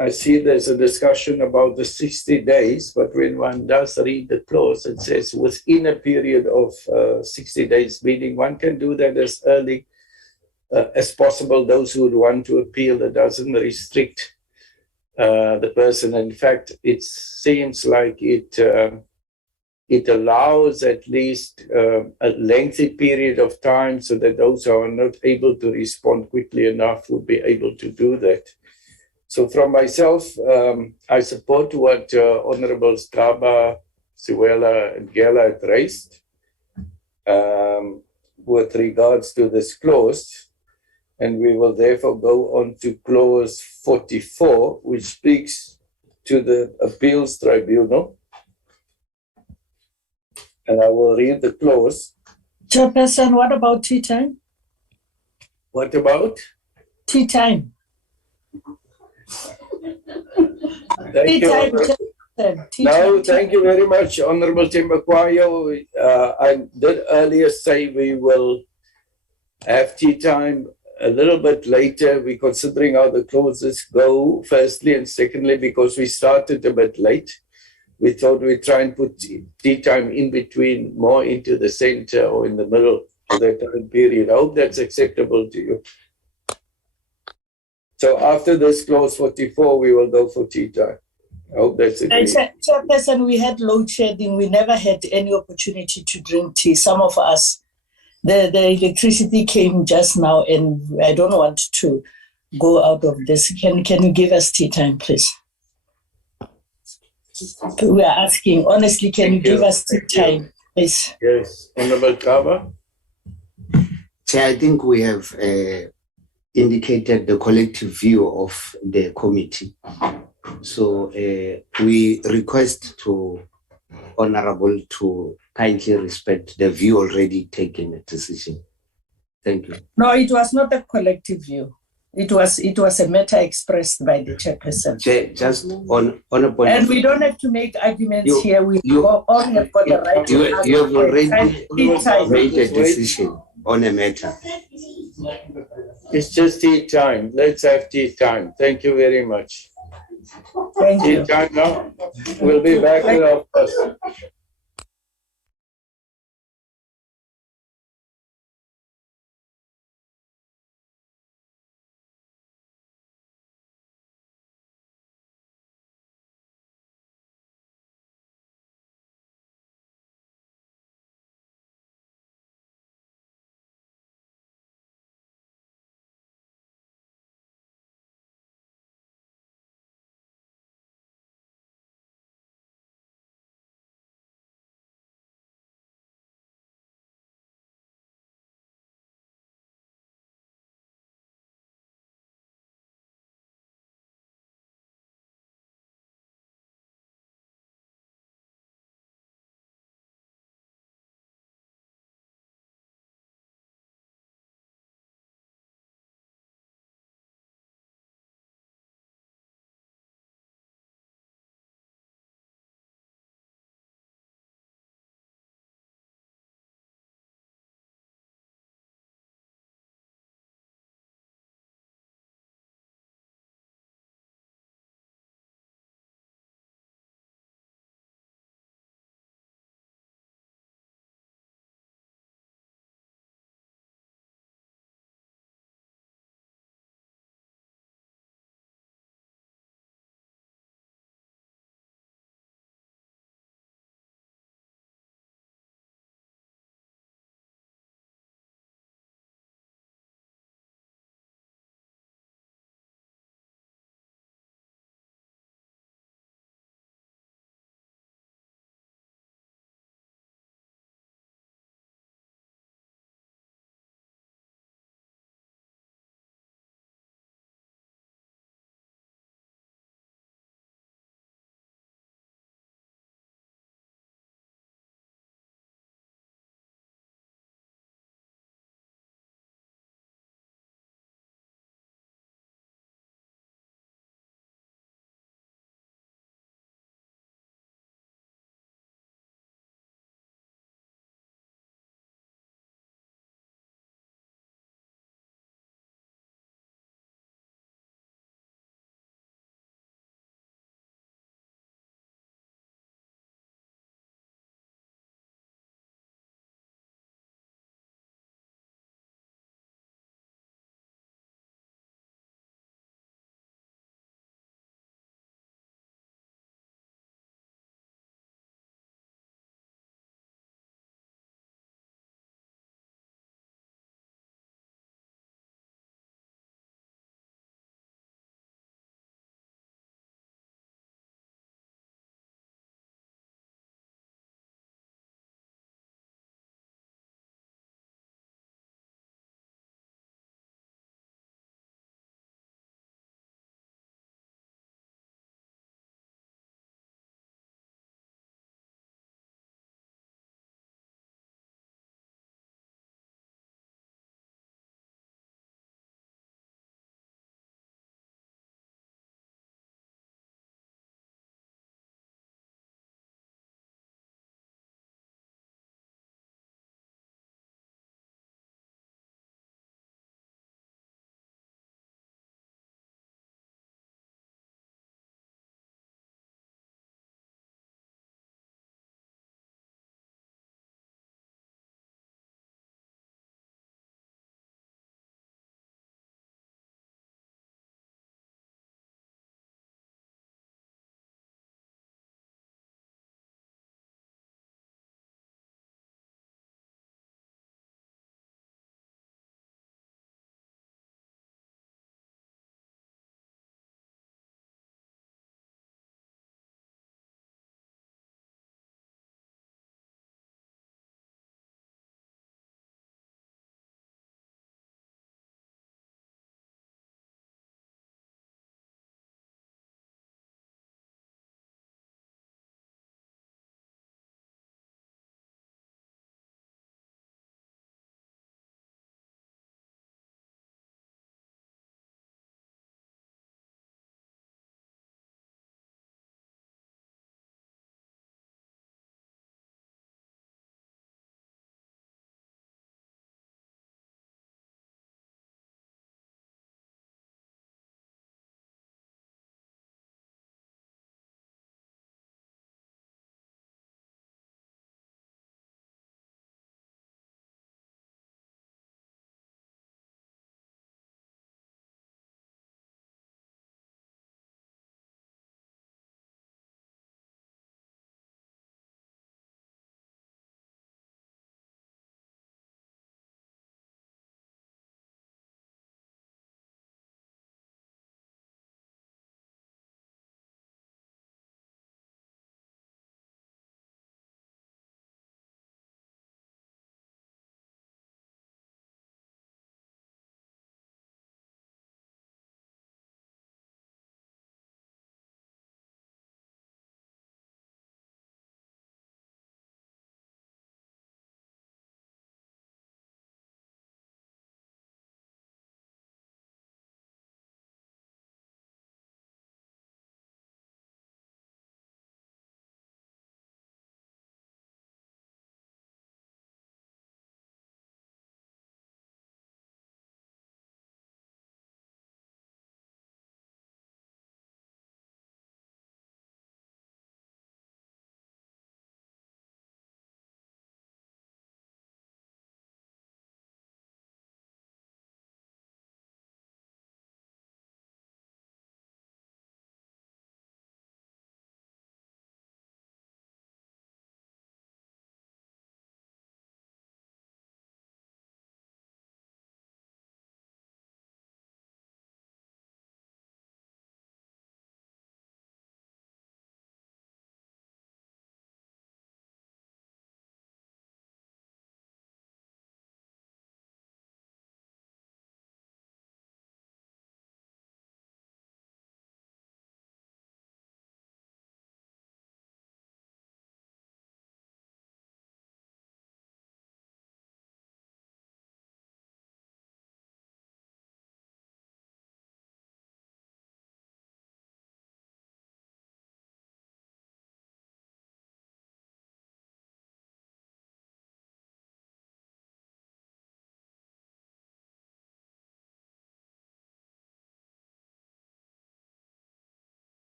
I see there's a discussion about the 60 days, but when one does read the clause, it says within a period of 60 days, meaning one can do that as early as possible. Those who would want to appeal, it doesn't restrict the person. In fact, it seems like it allows at least a lengthy period of time so that those who are not able to respond quickly enough will be able to do that. So from myself, I support what Honorable Straba, Siwela and Gela had raised with regards to this clause. And we will therefore go on to clause 44, which speaks to the appeals tribunal. And I will read the clause. Chairperson, what about tea time? What about? Tea time. Thank you. No, thank you very much, Honorable Timbakwayo. I did earlier say we will have tea time a little bit later. We're considering how the clauses go, firstly, and secondly, because we started a bit late. We thought we'd try and put tea time in between, more into the center or in the middle of the current period. I hope that's acceptable to you. So after this clause 44, we will go for tea time. I hope that's agreed. Chairperson, we had load shedding. We never had any opportunity to drink tea. Some of us, the electricity came just now, and I don't want to go out of this. Can you give us tea time, please? We are asking, honestly, can you give us tea time, please? Yes, Honorable Kaba. Chair, I think we have indicated the collective view of the committee. So we request to Honorable to kindly respect the view already taken a decision. Thank you. No, it was not a collective view. It was a matter expressed by the chairperson. Chair, just on a point. And we don't have to make arguments here. We all have got the right you have already made a Wait. decision on a matter. It's just tea time. Let's have tea time. Thank you very much. Thank Tea you. time now. We'll be back in our first.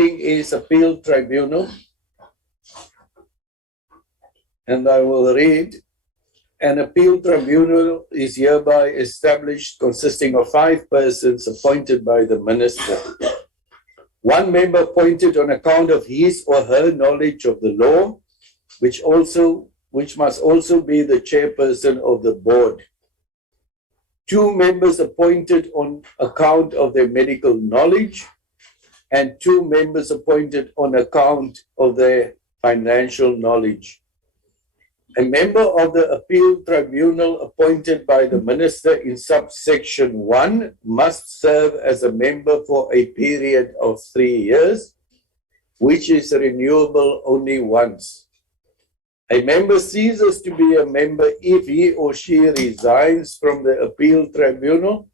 heading is Appeal Tribunal. And I will read. An appeal tribunal is hereby established consisting of 5 persons appointed by the minister. 1 member appointed on account of his or her knowledge of the law, which must also be the chairperson of the board. 2 members appointed on account of their medical knowledge, and 2 members appointed on account of their financial knowledge. A member of the appeal tribunal appointed by the minister in subsection 1 must serve as a member for a period of 3 years, which is renewable only once. A member ceases to be a member if he or she resigns from the appeal tribunal.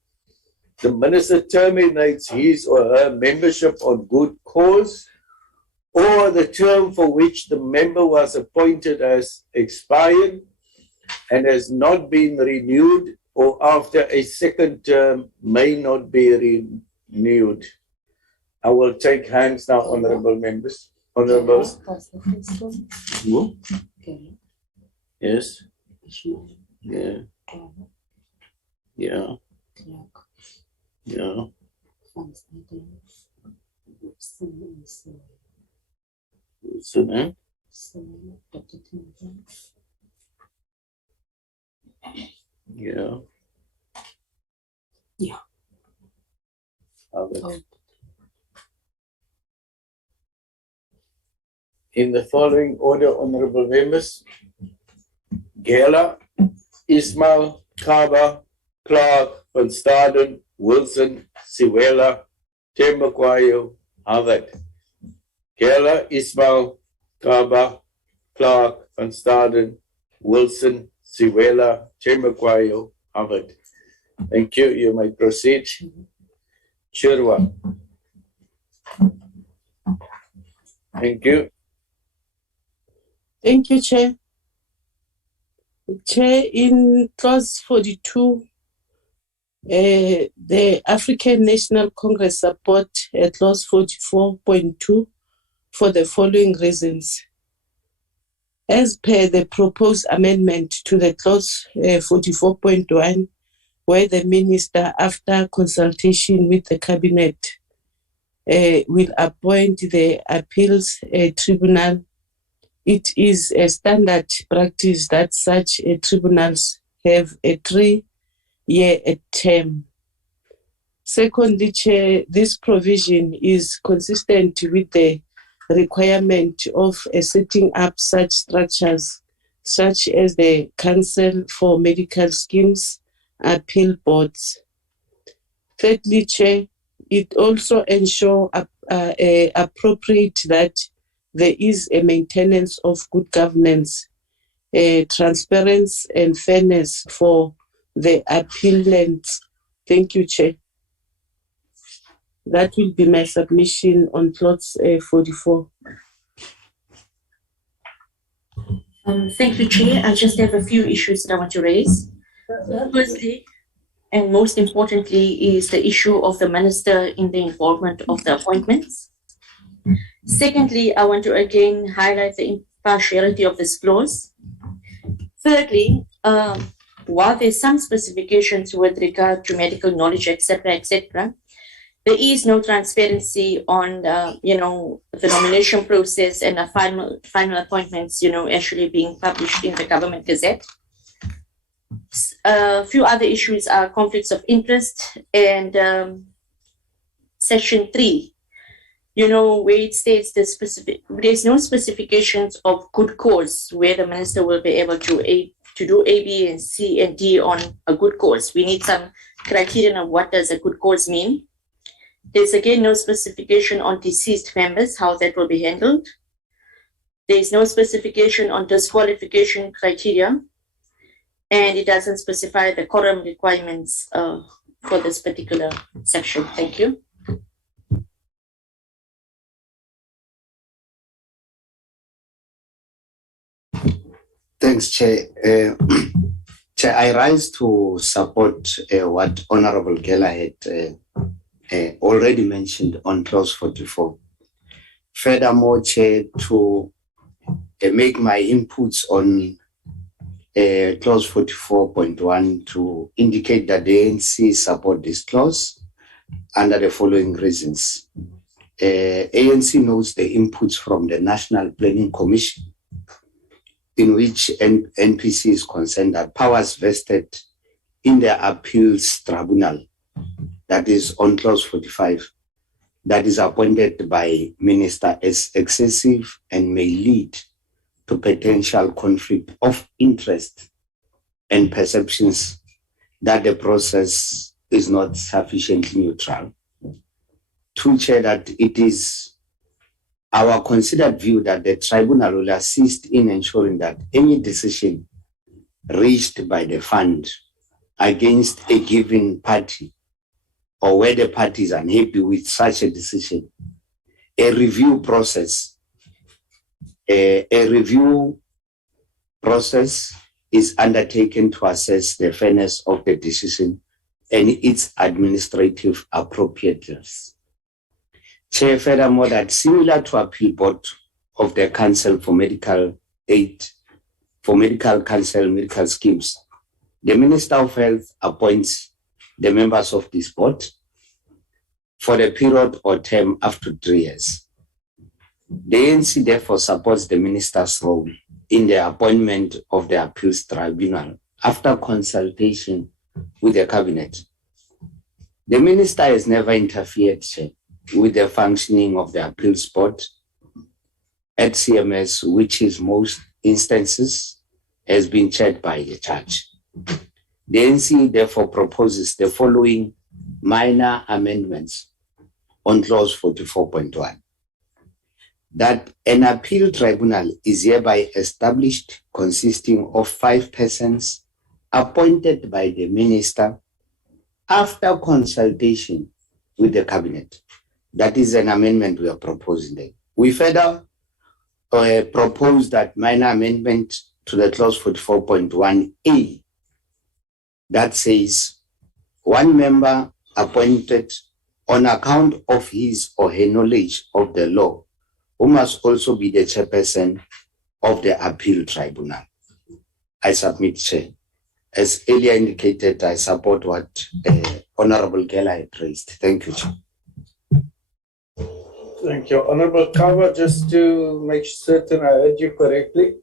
The minister terminates his or her membership on good cause, or the term for which the member was appointed has expired and has not been renewed, or after a second term may not be renewed. I will take hands now, honorable members. Honorables. Who? Yes. Yeah. Yeah. Yeah. Yeah. Yeah. Yeah. In the following order, honorable members: Gela, Ismail, Kaba, Clark, Van Staden, Wilson, Siwela, Tembakwayo, Harvard. Gela, Ismail, Kaba, Clark, Van Staden, Wilson, Siwela, Tembakwayo, Harvard. Thank you. You may proceed. Chirwa. Thank you. Thank you, Chair. Chair, in clause 42, the African National Congress support clause 44.2 for the following reasons. As per the proposed amendment to the clause 44.1, where the minister, after consultation with the cabinet, will appoint the appeals tribunal, it is a standard practice that such tribunals have a 3-year term. Secondly, Chair, this provision is consistent with the requirement of setting up such structures, such as the Council for Medical Schemes appeal boards. Thirdly, Chair, it also ensures appropriate that there is a maintenance of good governance, transparency and fairness for the appellants. Thank you, Chair. That will be my submission on clause 44. Thank you, Chair. I just have a few issues that I want to raise. Firstly, and most importantly, is the issue of the minister in the involvement of the appointments. Secondly, I want to again highlight the impartiality of this clause. Thirdly, while there's some specifications with regard to medical knowledge, etc., there is no transparency on, the nomination process and the final appointments, actually being published in the Government Gazette. A few other issues are conflicts of interest and Section 3, where it states there's no specifications of good cause where the minister will be able to do A, B, and C, and D on a good cause. We need some criterion of what does a good cause mean. There's again no specification on deceased members, how that will be handled. There's no specification on disqualification criteria, and it doesn't specify the quorum requirements for this particular section. Thank you. Thanks, Chair. Chair, I rise to support what Honorable Geller had already mentioned on clause 44. furthermore, Chair, to make my inputs on clause 44.1 to indicate that the ANC support this clause under the following reasons. ANC notes the inputs from the National Planning Commission, in which NPC is concerned that powers vested in the appeals tribunal, that is on clause 45, that is appointed by minister as excessive and may lead to potential conflict of interest and perceptions that the process is not sufficiently neutral. To Chair, that it is our considered view that the tribunal will assist in ensuring that any decision reached by the fund against a given party, or where the party is unhappy with such a decision, a review process is undertaken to assess the fairness of the decision and its administrative appropriateness. Chair, furthermore, that similar to appeal board of the Council for Medical Aid, for medical council medical schemes, the Minister of Health appoints the members of this board for the period or term up to 3 years. The ANC therefore supports the minister's role in the appointment of the appeals tribunal after consultation with the cabinet. The minister has never interfered with the functioning of the appeals board at CMS, which in most instances has been chaired by a judge. The ANC therefore proposes the following minor amendments on clause 44.1. That an appeal tribunal is hereby established consisting of 5 persons appointed by the minister after consultation with the cabinet. That is an amendment we are proposing there. We further propose that minor amendment to the clause 44.1A that says 1 member appointed on account of his or her knowledge of the law, who must also be the chairperson of the appeal tribunal. I submit, Chair. As earlier indicated, I support what Honorable Gela had raised. Thank you, Chair. Thank you. Honorable Kawa, just to make certain I heard you correctly,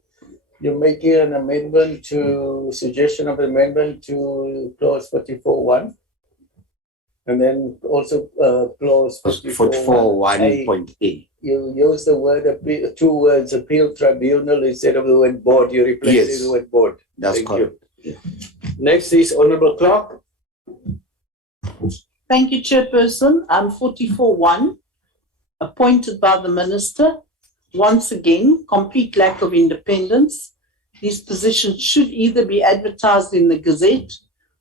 you're making an amendment to, suggestion of amendment to clause 44.1. And then also clause 44.1.A. You use the word, 2 words, appeal tribunal instead of the word board. You replace it with the word board. That's Thank correct. you. Next is Honorable Clark. Thank you, Chairperson. 44.1, appointed by the Minister. Once again, complete lack of independence. These positions should either be advertised in the Gazette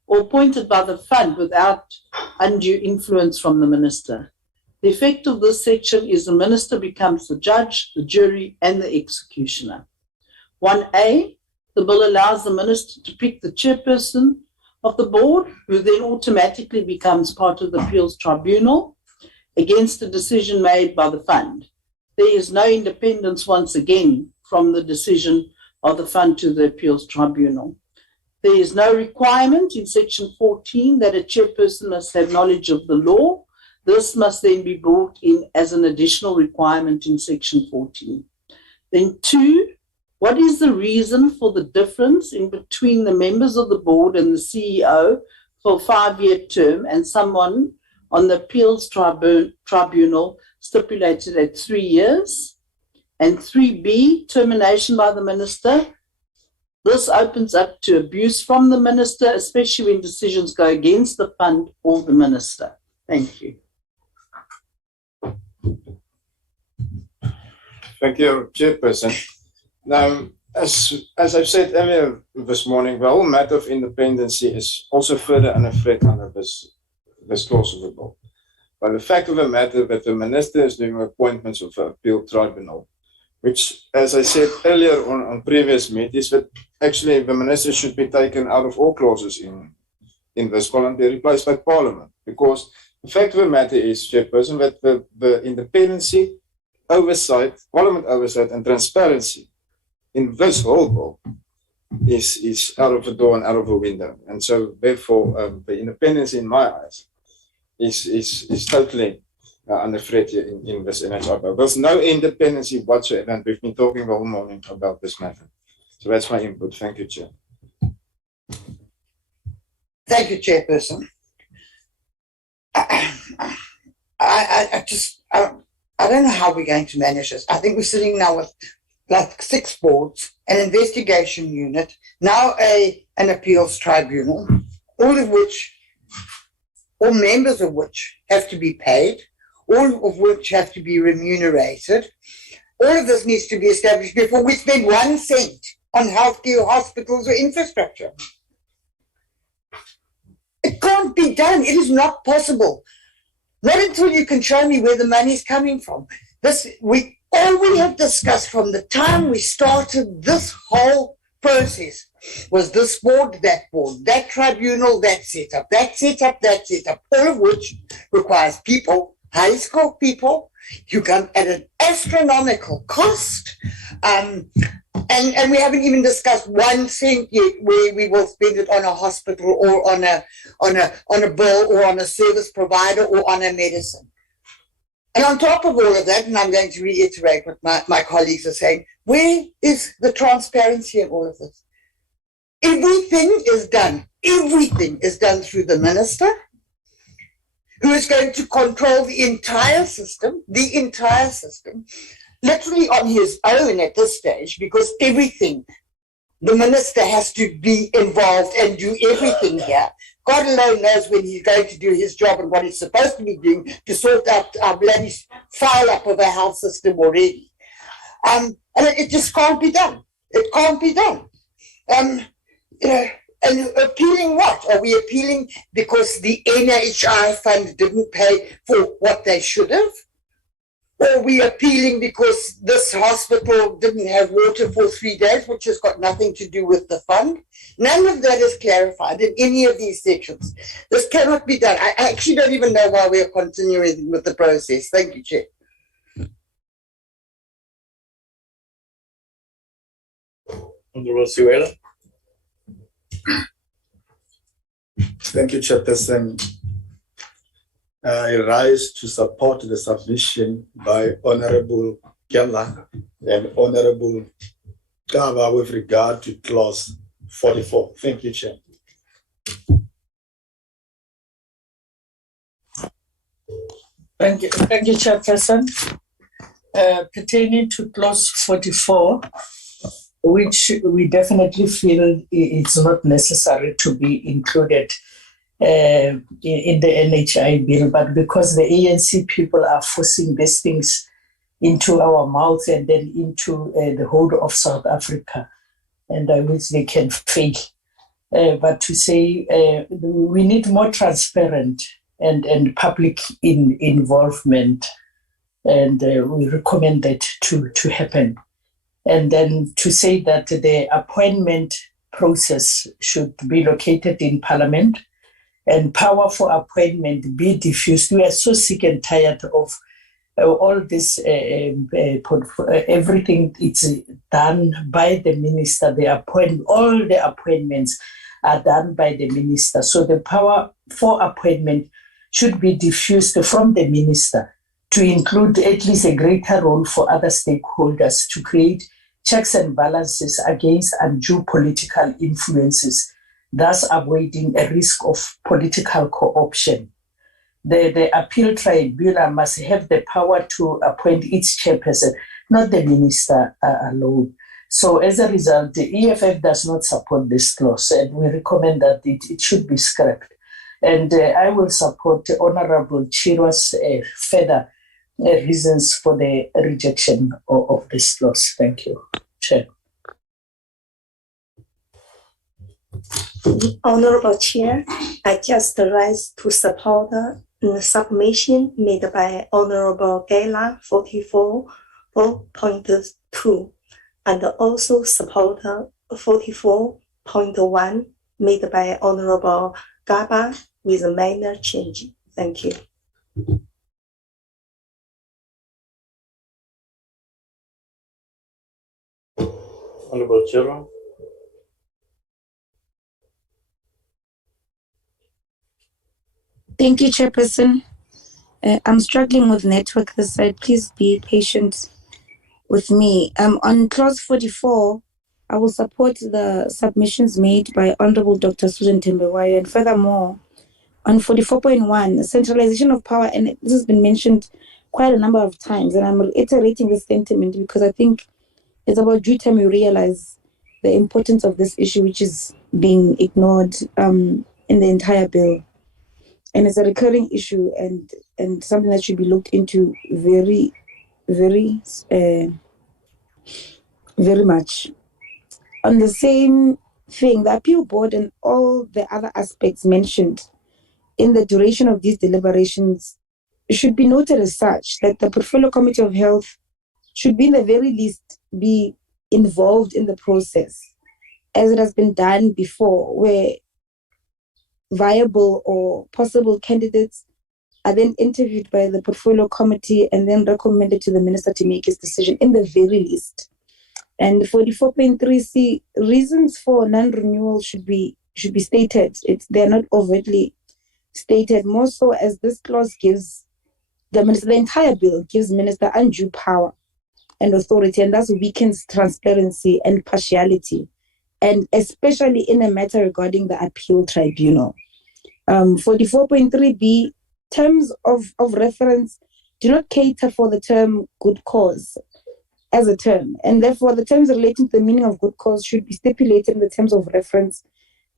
or appointed by the fund without undue influence from the Minister. The effect of this section is the Minister becomes the judge, the jury, and the executioner. 1A, the bill allows the Minister to pick the chairperson of the board, who then automatically becomes part of the appeals tribunal against a decision made by the fund. There is no independence once again from the decision of the fund to the appeals tribunal. There is no requirement in section 14 that a chairperson must have knowledge of the law. This must then be brought in as an additional requirement in section 14. Then 2, what is the reason for the difference in between the members of the board and the CEO for a 5-year term and someone on the appeals tribunal stipulated at 3 years? And 3B, termination by the Minister. This opens up to abuse from the Minister, especially when decisions go against the fund or the Minister. Thank you. Thank you, Chairperson. Now, as I've said earlier this morning, the whole matter of independency is also further under threat under this clause of the bill. But the fact of the matter that the Minister is doing appointments of the appeal tribunal, which, as I said earlier on previous meetings, that actually the Minister should be taken out of all clauses in this bill and be replaced by Parliament. Because the fact of the matter is, Chairperson, that the independency oversight, Parliament oversight and transparency in this whole bill is out of the door and out of a window. And so therefore the independence in my eyes is totally under threat here in this NHI bill. There's no independency whatsoever, and we've been talking the whole morning about this matter. So that's my input. Thank you, Chair. Thank you, Chairperson. I don't know how we're going to manage this. I think we're sitting now with like 6 boards, an investigation unit, now an appeals tribunal, all of which, all members of which have to be paid, all of which have to be remunerated. All of this needs to be established before we spend 1 cent on healthcare, hospitals, or infrastructure. It can't be done. It is not possible. Not until you can show me where the money is coming from. All we have discussed from the time we started this whole process was this board, that tribunal, that setup, all of which requires people, high skilled people. You come at an astronomical cost. And we haven't even discussed 1 cent yet where we will spend it on a hospital or on a bill or on a service provider or on a medicine. And on top of all of that, and I'm going to reiterate what my colleagues are saying, where is the transparency in all of this? Everything is done through the minister, who is going to control the entire system, literally on his own at this stage, because everything, the minister has to be involved and do everything here. God alone knows when he's going to do his job and what he's supposed to be doing to sort out our bloody file up of our health system already. And it just can't be done. It can't be done. And appealing what? Are we appealing because the NHI fund didn't pay for what they should have? Or are we appealing because this hospital didn't have water for 3 days, which has got nothing to do with the fund? None of that is clarified in any of these sections. This cannot be done. I actually don't even know why we are continuing with the process. Thank you, Chair. Honorable Siwela. Thank you, Chairperson. I rise to support the submission by Honorable Gela and Honorable Kava with regard to clause 44. Thank you, Chair. Thank you, Chairperson. Pertaining to clause 44, which we definitely feel it's not necessary to be included in the NHI bill, but because the ANC people are forcing these things into our mouths and then into the whole of South Africa, and I wish they can fail. But to say we need more transparent and public involvement, and we recommend that to happen. And then to say that the appointment process should be located in Parliament and power for appointment be diffused. We are so sick and tired of all this, everything it's done by the minister. All the appointments are done by the minister. So the power for appointment should be diffused from the minister to include at least a greater role for other stakeholders to create checks and balances against undue political influences, thus avoiding a risk of political co-option. The appeal tribunal must have the power to appoint its chairperson, not the minister alone. So as a result, the EFF does not support this clause, and we recommend that it should be scrapped. And I will support Honorable Chirwa's further reasons for the rejection of this clause. Thank you, Chair. Honorable Chair, I just rise to support the submission made by Honorable Gela 44.2 and also support 44.1 made by Honorable Gaba with a minor change. Thank you. Honorable Chairman. Thank you, Chairperson. I'm struggling with network this side. Please be patient with me. On clause 44, I will support the submissions made by Honorable Dr. Susan Tembewayo. And furthermore, on 44.1, centralization of power, and this has been mentioned quite a number of times, and I'm reiterating this sentiment because I think it's about due time we realize the importance of this issue, which is being ignored in the entire bill. And it's a recurring issue and something that should be looked into very, very, very much. On the same thing, the appeal board and all the other aspects mentioned in the duration of these deliberations should be noted as such that the Portfolio Committee of Health should be in the very least be involved in the process, as it has been done before, where viable or possible candidates are then interviewed by the Portfolio Committee and then recommended to the minister to make his decision in the very least. And 44.3c, reasons for non-renewal should be stated. They're not overtly stated, more so as this clause gives the minister, the entire bill gives minister undue power and authority, and thus weakens transparency and partiality, and especially in a matter regarding the appeal tribunal. 44.3b, terms of reference do not cater for the term good cause as a term, and therefore the terms relating to the meaning of good cause should be stipulated in the terms of reference,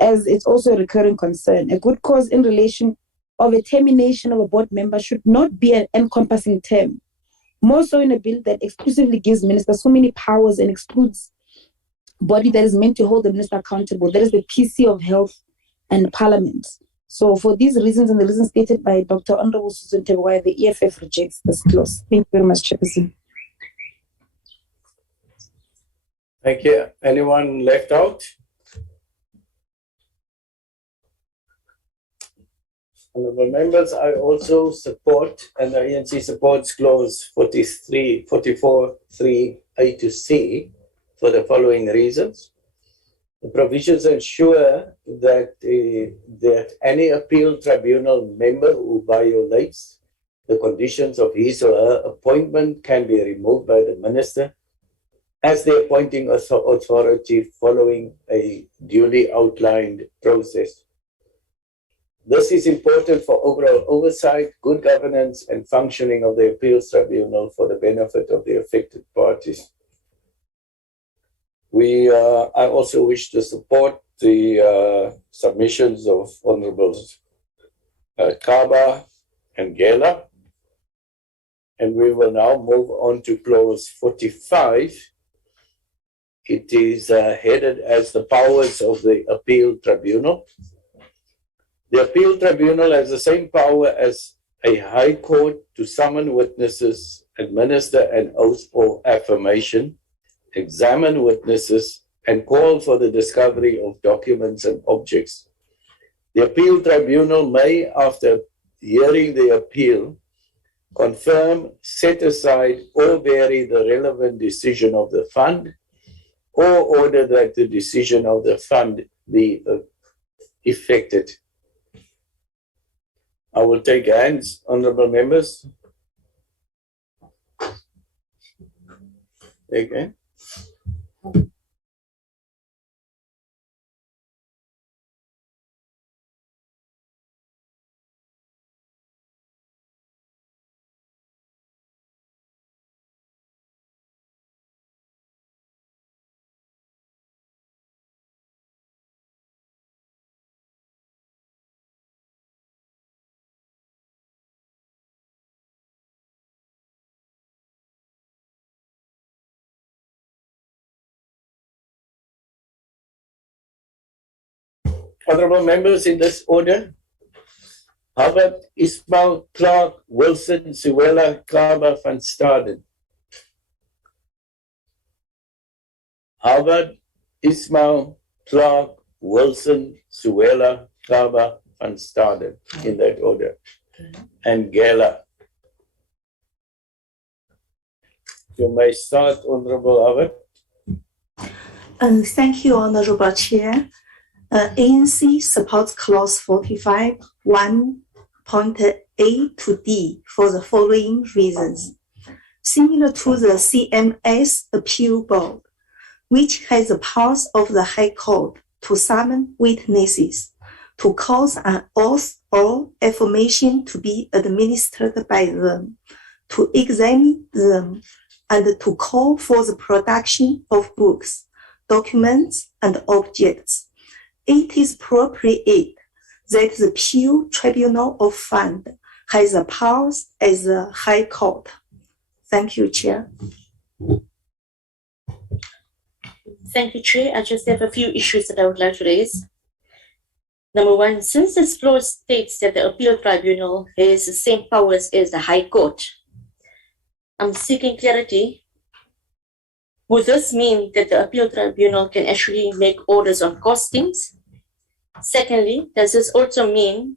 as it's also a recurring concern. A good cause in relation of a termination of a board member should not be an encompassing term, more so in a bill that exclusively gives ministers so many powers and excludes body that is meant to hold the minister accountable. That is the PC of Health and Parliament. So for these reasons and the reasons stated by Dr. Honorable Susan Tembewayo, the EFF rejects this clause. Thank you very much, Chairperson. Thank you. Anyone left out? Honorable members, I also support, and the ANC supports clause 44.3a to c for the following reasons. The provisions ensure that any appeal tribunal member who violates the conditions of his or her appointment can be removed by the minister as the appointing authority following a duly outlined process. This is important for overall oversight, good governance, and functioning of the appeals tribunal for the benefit of the affected parties. I also wish to support the submissions of Honorables Kaba and Gela. And we will now move on to clause 45. It is headed as the powers of the appeal tribunal. The appeal tribunal has the same power as a high court to summon witnesses, administer an oath or affirmation, examine witnesses, and call for the discovery of documents and objects. The appeal tribunal may, after hearing the appeal, confirm, set aside, or vary the relevant decision of the fund, or order that the decision of the fund be effected. I will take hands, honorable members. Okay. Honorable members, in this order, Albert Ismail Clark Wilson Suella Kaba van Staden. Albert Ismail Clark Wilson Suella Kaba van Staden, in that order. And Gela. You may start, Honorable Albert. Thank you, Honorable Chair. ANC supports clause 45, 1.A to D for the following reasons. Similar to the CMS Appeal Board, which has the powers of the High Court to summon witnesses, to cause an oath or affirmation to be administered by them, to examine them, and to call for the production of books, documents, and objects. It is appropriate that the Appeal Tribunal of Fund has the powers as the High Court. Thank you, Chair. Thank you, Chair. I just have a few issues that I would like to raise. Number one, since this clause states that the Appeal Tribunal has the same powers as the High Court, I'm seeking clarity. Would this mean that the Appeal Tribunal can actually make orders on costings? Secondly, does this also mean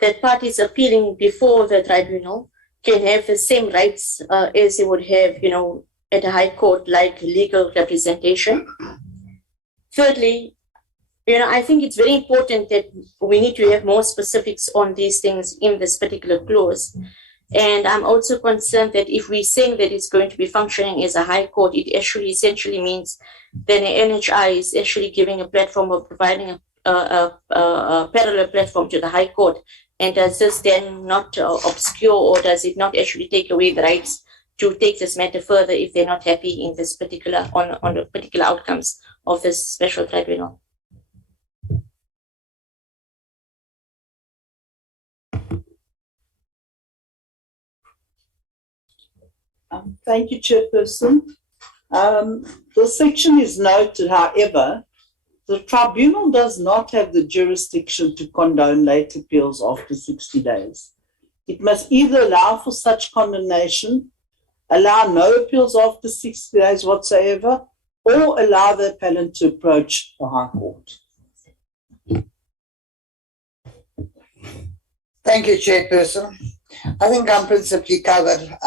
that parties appealing before the tribunal can have the same rights as they would have, at a high court, like legal representation? Thirdly, I think it's very important that we need to have more specifics on these things in this particular clause. And I'm also concerned that if we're saying that it's going to be functioning as a high court, it actually essentially means that the NHI is actually giving a platform or providing a parallel platform to the high court. And does this then not obscure, or does it not actually take away the rights to take this matter further if they're not happy in this particular, on the particular outcomes of this special tribunal? Thank you, Chairperson. The section is noted, however, the tribunal does not have the jurisdiction to condone late appeals after 60 days. It must either allow for such condemnation, allow no appeals after 60 days whatsoever, or allow the appellant to approach the High Court. Thank you, Chairperson. I think I'm principally covered.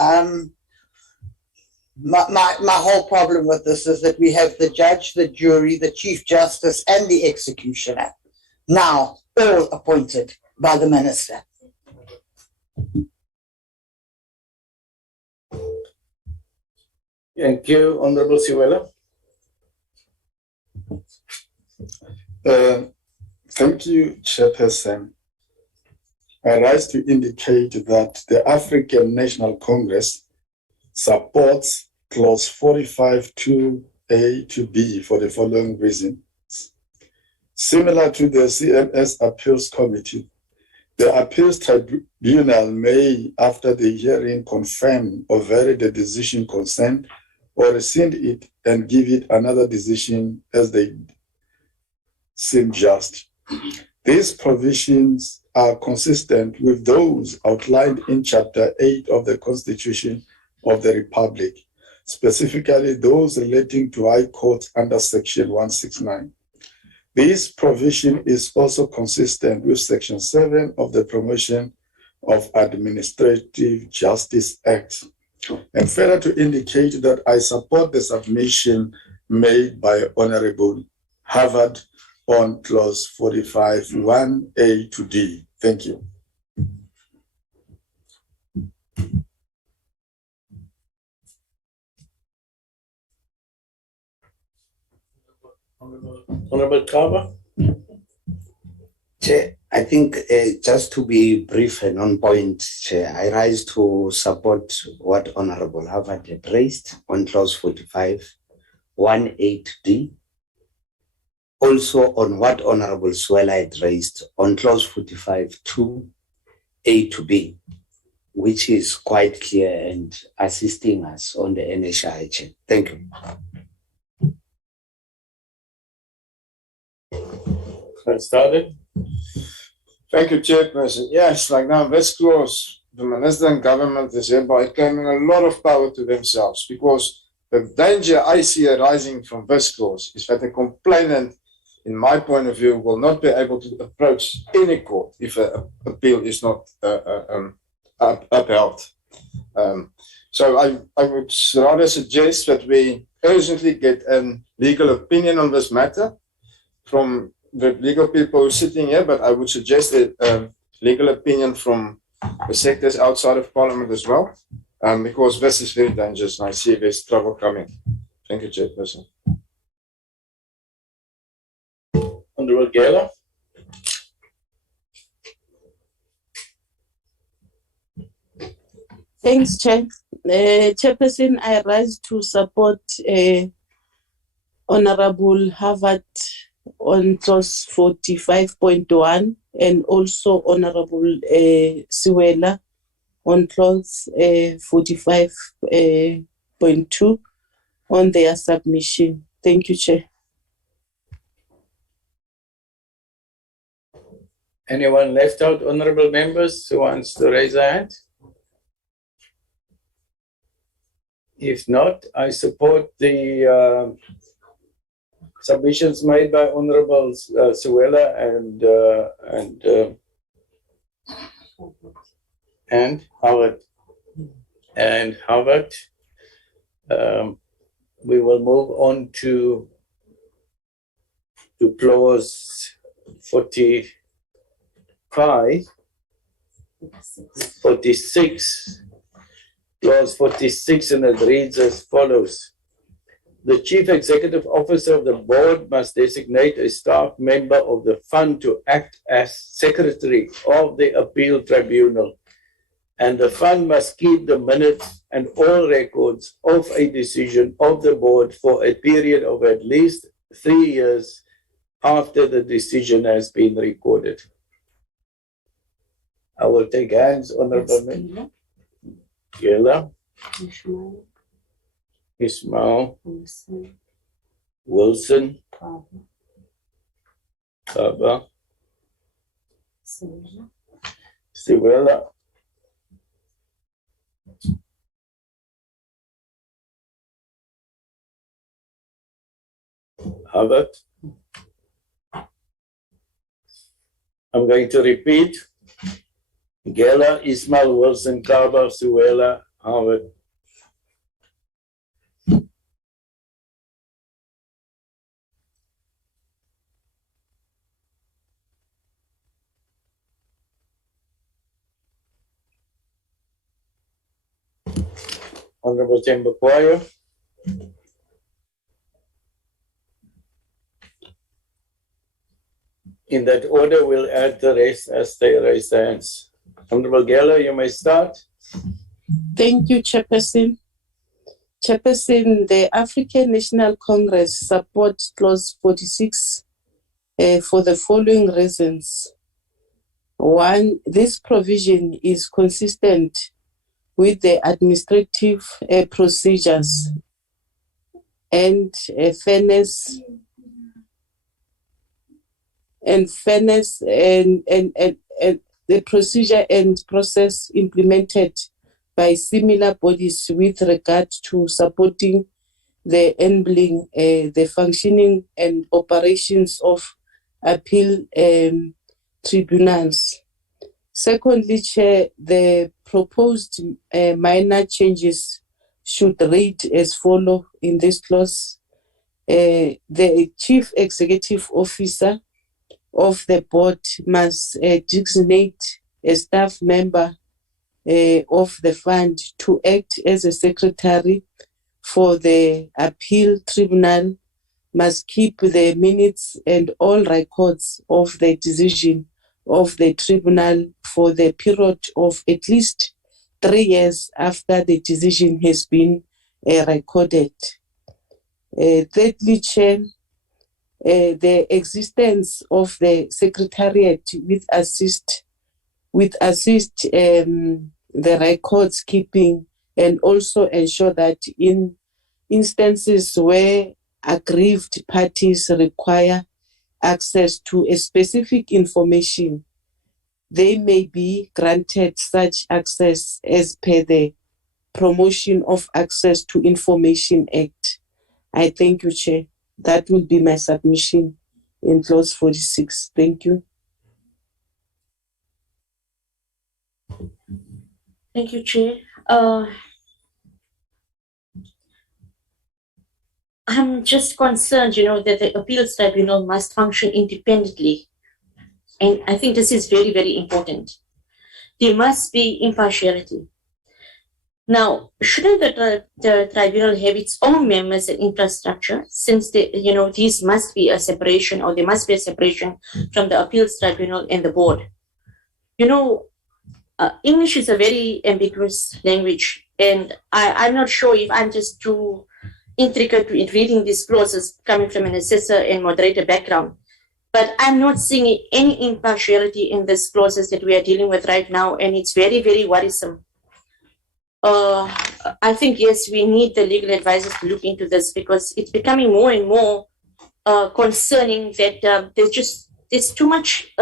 My whole problem with this is that we have the judge, the jury, the Chief Justice, and the executioner now all appointed by the minister. Thank you, Honorable Siwela. Thank you, Chairperson. I rise to indicate that the African National Congress supports clause 45 2A to B for the following reasons. Similar to the CMS Appeals Committee, the Appeals Tribunal may, after the hearing, confirm or vary the decision concerned or rescind it and give it another decision as they seem just. These provisions are consistent with those outlined in Chapter 8 of the Constitution of the Republic, specifically those relating to high courts under Section 169. This provision is also consistent with Section 7 of the Promotion of Administrative Justice Act, and further to indicate that I support the submission made by Honorable Harvard on clause 45 1A to D. Thank you. Honorable Carver. Chair, I think just to be brief and on point, Chair, I rise to support what Honorable Harvard had raised on clause 45, 1.8d. Also on what Honorable Swela had raised on clause 45, 2A to B, which is quite clear and assisting us on the NHI, Chair. Thank you. Started. Thank you, Chairperson. Yes, like now, this clause, the minister and government is hereby claiming a lot of power to themselves, because the danger I see arising from this clause is that the complainant, in my point of view, will not be able to approach any court if an appeal is not upheld. So I would rather suggest that we urgently get a legal opinion on this matter from the legal people who are sitting here, but I would suggest a legal opinion from the sectors outside of Parliament as well, because this is very dangerous and I see there's trouble coming. Thank you, Chairperson. Honorable Geller. Thanks, Chair. Chairperson, I rise to support Honorable Harvard on clause 45.1 and also Honorable Siwela on clause 45.2 on their submission. Thank you, Chair. Anyone left out, honorable members, who wants to raise a hand? If not, I support the submissions made by Honorable Siwela and Howard. We will move on to clause 46. Clause 46, and it reads as follows. The Chief Executive Officer of the Board must designate a staff member of the fund to act as Secretary of the Appeal Tribunal, and the fund must keep the minutes and all records of a decision of the Board for a period of at least 3 years after the decision has been recorded. I will take hands, Honorable Member. Geller, Ismail, Wilson, Kaba, Siwela, Harvard. I'm going to repeat. Geller, Ismail, Wilson, Kaba, Siwela, Howard. Honorable Chamber Choir. In that order, we'll add the rest as they raise their hands. Honorable Geller, you may start. Thank you, Chairperson. Chairperson, the African National Congress supports clause 46 for the following reasons. One, this provision is consistent with the administrative procedures and fairness and the procedure and process implemented by similar bodies with regard to supporting the enabling, the functioning and operations of appeal tribunals. Secondly, Chair, the proposed minor changes should read as follows in this clause. The Chief Executive Officer of the board must designate a staff member of the fund to act as a secretary for the appeal tribunal, must keep the minutes and all records of the decision of the tribunal for the period of at least 3 years after the decision has been recorded. Thirdly, Chair, the existence of the secretariat with assist the records keeping and also ensure that in instances where aggrieved parties require access to a specific information, they may be granted such access as per the Promotion of Access to Information Act. I thank you, Chair. That will be my submission in clause 46. Thank you. Thank you, Chair. I'm just concerned, that the appeals tribunal must function independently. And I think this is very, very important. There must be impartiality. Now, shouldn't the tribunal have its own members and infrastructure, since these must be a separation, or there must be a separation from the appeals tribunal and the board? English is a very ambiguous language, and I'm not sure if I'm just too intricate in reading these clauses coming from an assessor and moderator background. But I'm not seeing any impartiality in these clauses that we are dealing with right now, and it's very, very worrisome. I think, yes, we need the legal advisors to look into this, because it's becoming more and more concerning that there's too much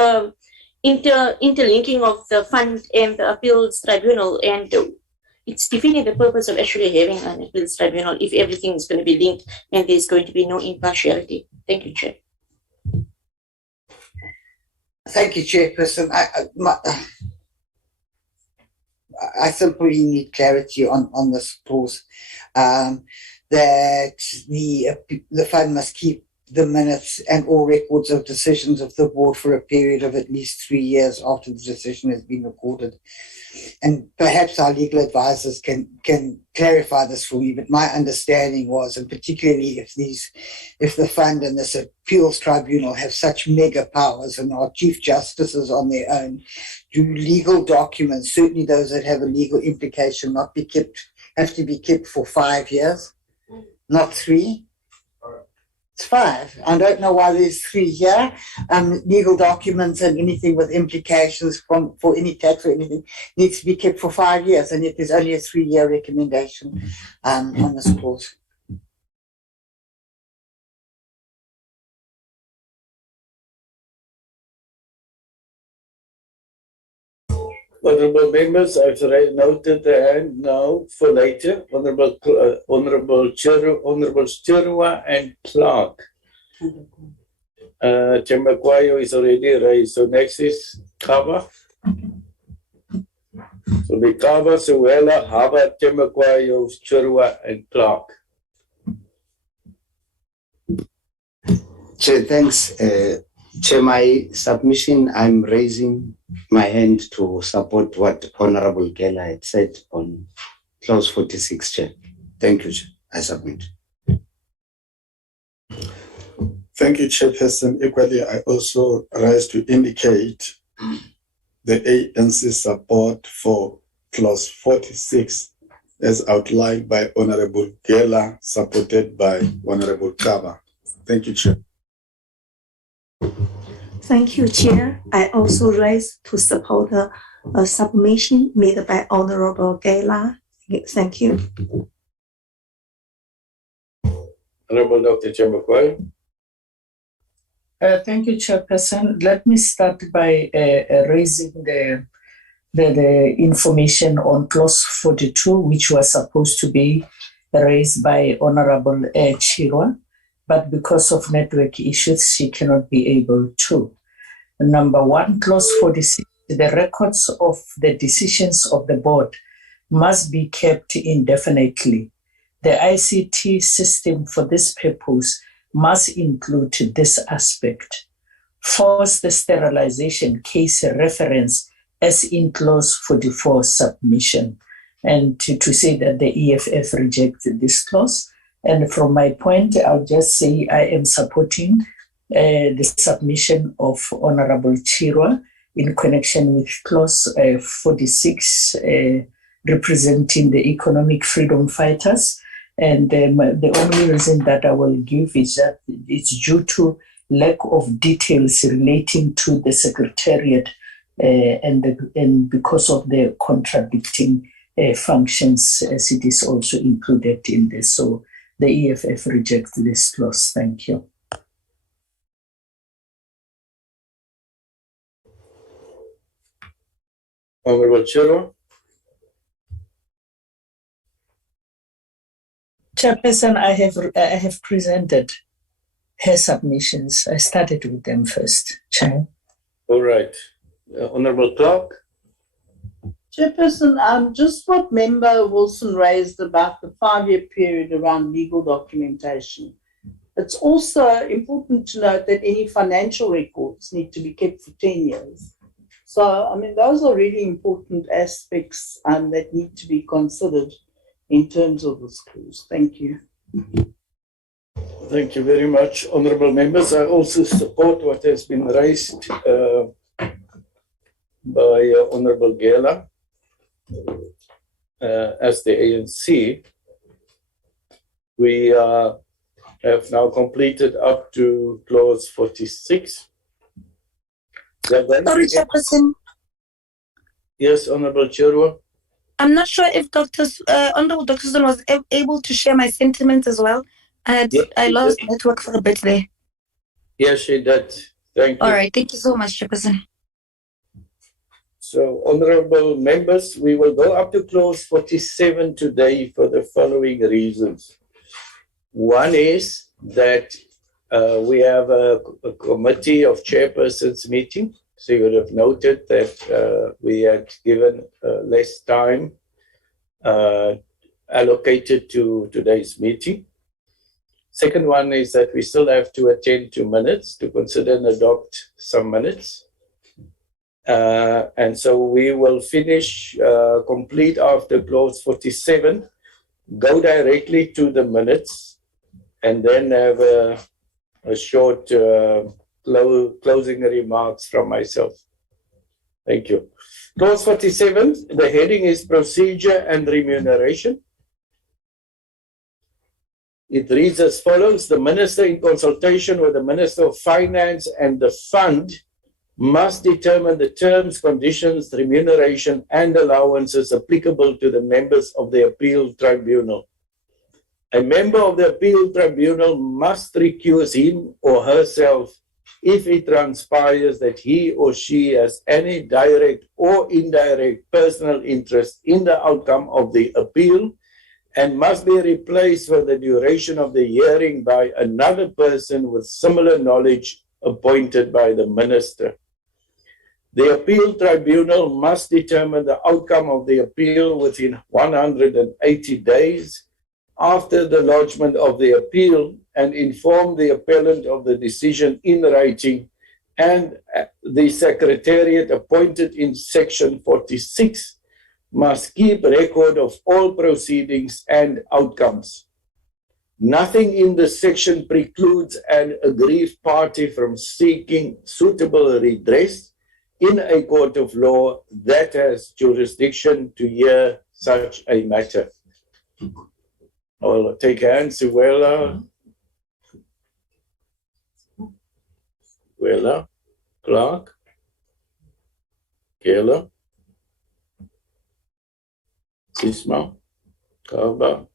interlinking of the fund and the appeals tribunal, and it's defeating the purpose of actually having an appeals tribunal if everything is going to be linked and there's going to be no impartiality. Thank you, Chair. Thank you, Chairperson. I simply need clarity on this clause, that the fund must keep the minutes and all records of decisions of the board for a period of at least 3 years after the decision has been recorded. And perhaps our legal advisors can clarify this for me, but my understanding was, and particularly if the fund and this appeals tribunal have such mega powers and are chief justices on their own, do legal documents, certainly those that have a legal implication, have to be kept for 5 years, not 3? It's 5. I don't know why there's 3 here. Legal documents and anything with implications for any tax or anything needs to be kept for 5 years, and yet there's only a 3-year recommendation on this clause. Honourable members, I've noted the hand now for later. Honourable Chirwa and Clark. Temakwayo is already raised. So next is Kaba. So the Kaba, Suela, Haba, Temakwayo, Chirwa and Clark. Chair, thanks. Chair, my submission, I'm raising my hand to support what Honorable Geller had said on clause 46, Chair. Thank you, Chair. I submit. Thank you, Chairperson. Equally, I also rise to indicate the ANC support for clause 46 as outlined by Honorable Geller, supported by Honorable Kaba. Thank you, Chair. Thank you, Chair. I also rise to support a submission made by Honorable Gela. Thank you. Honorable Dr. Chemakwai. Thank you, Chairperson. Let me start by raising the information on clause 42, which was supposed to be raised by Honorable Chirwa, but because of network issues, she cannot be able to. Number 1, clause 46, the records of the decisions of the board must be kept indefinitely. The ICT system for this purpose must include this aspect. Forced sterilization case reference as in clause 44 submission. And to say that the EFF rejected this clause. And from my point, I'll just say I am supporting the submission of Honorable Chirwa in connection with clause 46, representing the economic freedom fighters. And the only reason that I will give is that it's due to lack of details relating to the secretariat and because of the contradicting functions, as it is also included in this. So the EFF rejects this clause. Thank you. Honorable Chirwa. Chairperson, I have presented her submissions. I started with them first, Chair. All right. Honorable Clark. Chairperson, just what Member Wilson raised about the 5-year period around legal documentation. It's also important to note that any financial records need to be kept for 10 years. So, I mean, those are really important aspects that need to be considered in terms of this clause. Thank you. Thank you very much, honourable members. I also support what has been raised by Honourable Gela. As the ANC, we have now completed up to clause 46. Sorry, Chairperson. Yes, Honourable Chirwa. I'm not sure if Honourable Dr. Susan was able to share my sentiments as well. I lost network for a bit there. Yes, she did. Thank you. All right, thank you so much, Chairperson. So, honourable members, we will go up to clause 47 today for the following reasons. One is that we have a committee of chairpersons meeting. So you would have noted that we had given less time allocated to today's meeting. Second one is that we still have to attend to minutes, to consider and adopt some minutes. And so we will finish complete after clause 47, go directly to the minutes, and then have a short closing remarks from myself. Thank you. Clause 47, the heading is Procedure and Remuneration. It reads as follows: the Minister, in consultation with the Minister of Finance and the Fund, must determine the terms, conditions, remuneration, and allowances applicable to the members of the Appeal Tribunal. A member of the Appeal Tribunal must recuse him or herself if it transpires that he or she has any direct or indirect personal interest in the outcome of the appeal, and must be replaced for the duration of the hearing by another person with similar knowledge appointed by the Minister. The Appeal Tribunal must determine the outcome of the appeal within 180 days after the lodgement of the appeal, and inform the appellant of the decision in writing, and the Secretariat appointed in Section 46 must keep record of all proceedings and outcomes. Nothing in this section precludes an aggrieved party from seeking suitable redress in a court of law that has jurisdiction to hear such a matter. I'll take hands. Suella, Clark, Kayla, Sisma, Kaba,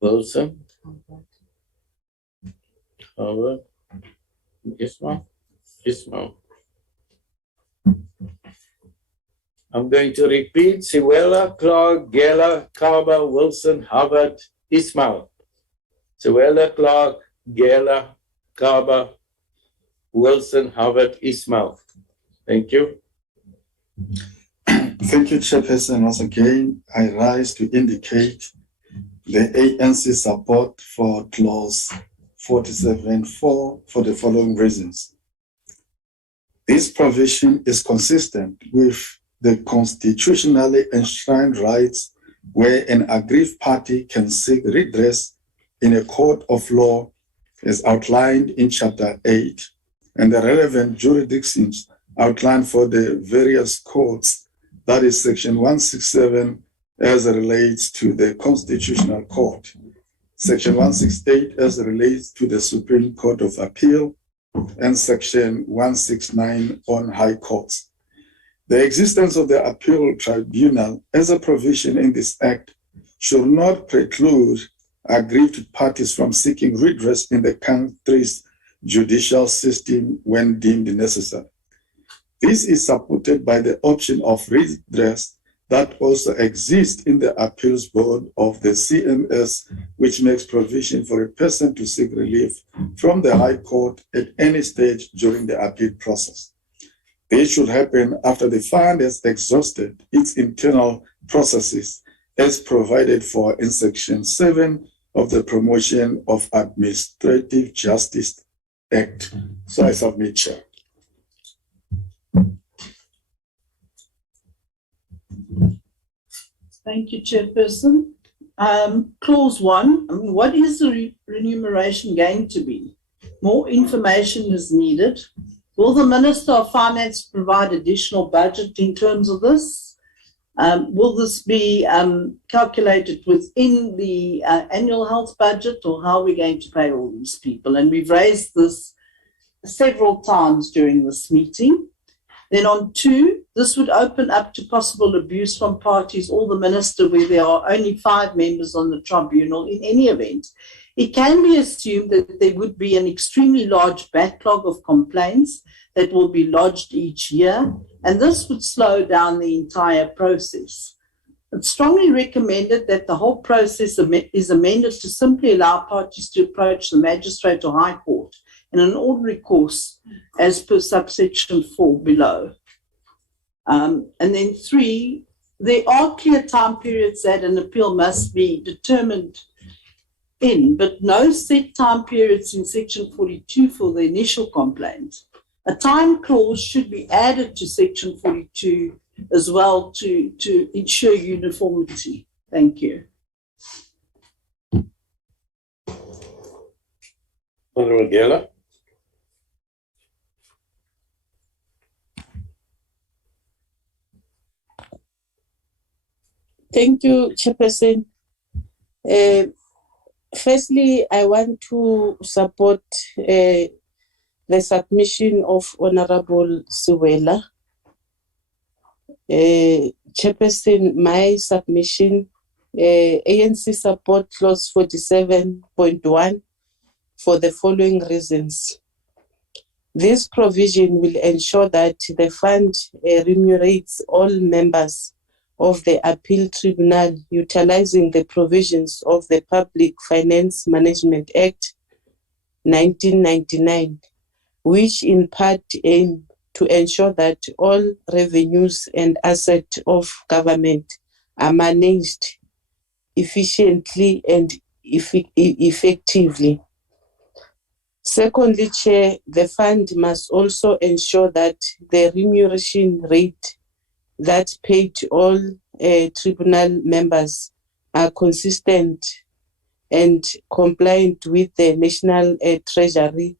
Wilson, Howard, Ismail. I'm going to repeat: Siwela, Clark, Gela, Kaba, Wilson, Howard, Ismail. Siwela, Clark, Gela, Kaba, Wilson, Howard, Ismail. Thank you. Thank you, Chairperson. Once again, I rise to indicate the ANC support for clause 47.4 for the following reasons. This provision is consistent with the constitutionally enshrined rights where an aggrieved party can seek redress in a court of law as outlined in Chapter 8, and the relevant jurisdictions outlined for the various courts, that is Section 167 as it relates to the Constitutional Court, Section 168 as it relates to the Supreme Court of Appeal, and Section 169 on high courts. The existence of the Appeal Tribunal as a provision in this Act should not preclude aggrieved parties from seeking redress in the country's judicial system when deemed necessary. This is supported by the option of redress that also exists in the Appeals Board of the CMS, which makes provision for a person to seek relief from the High Court at any stage during the appeal process. This should happen after the fund has exhausted its internal processes as provided for in Section 7 of the Promotion of Administrative Justice Act. So I submit, Chair. Thank you, Chairperson. Clause 1, what is the remuneration going to be? More information is needed. Will the Minister of Finance provide additional budget in terms of this? Will this be calculated within the annual health budget, or how are we going to pay all these people? And we've raised this several times during this meeting. Then on 2, this would open up to possible abuse from parties or the Minister where there are only 5 members on the tribunal in any event. It can be assumed that there would be an extremely large backlog of complaints that will be lodged each year, and this would slow down the entire process. It's strongly recommended that the whole process is amended to simply allow parties to approach the Magistrate or High Court in an ordinary course as per subsection 4 below. And then 3, there are clear time periods that an appeal must be determined in, but no set time periods in section 42 for the initial complaint. A time clause should be added to section 42 as well to ensure uniformity. Thank you. Honorable Geller. Thank you, Chairperson. Firstly, I want to support the submission of Honorable Siwela. Chairperson, my submission, ANC support clause 47.1 for the following reasons. This provision will ensure that the fund remunerates all members of the appeal tribunal utilizing the provisions of the Public Finance Management Act 1999, which in part aim to ensure that all revenues and assets of government are managed efficiently and effectively. Secondly, Chair, the fund must also ensure that the remuneration rate that paid to all tribunal members are consistent and compliant with the National Treasury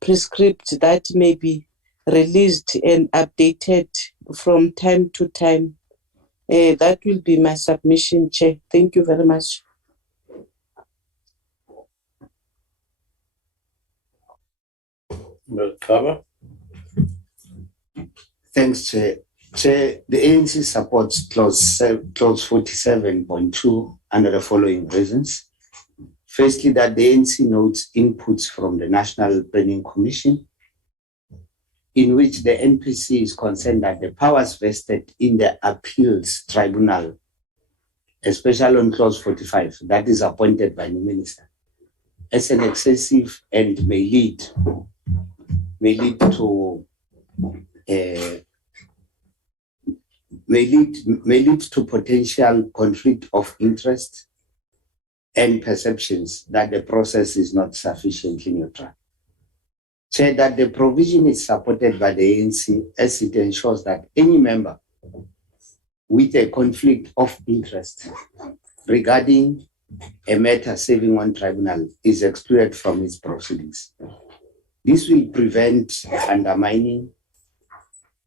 prescript that may be released and updated from time to time. That will be my submission, Chair. Thank you very much. Thanks, Chair. Chair, the ANC supports clause 47.2 under the following reasons. Firstly, that the ANC notes inputs from the National Planning Commission, in which the NPC is concerned that the powers vested in the appeals tribunal, especially on clause 45, that is appointed by the Minister, as an excessive and may lead to potential conflict of interest and perceptions that the process is not sufficiently neutral. Chair, that the provision is supported by the ANC as it ensures that any member with a conflict of interest regarding a matter serving on tribunal is excluded from its proceedings. This will prevent undermining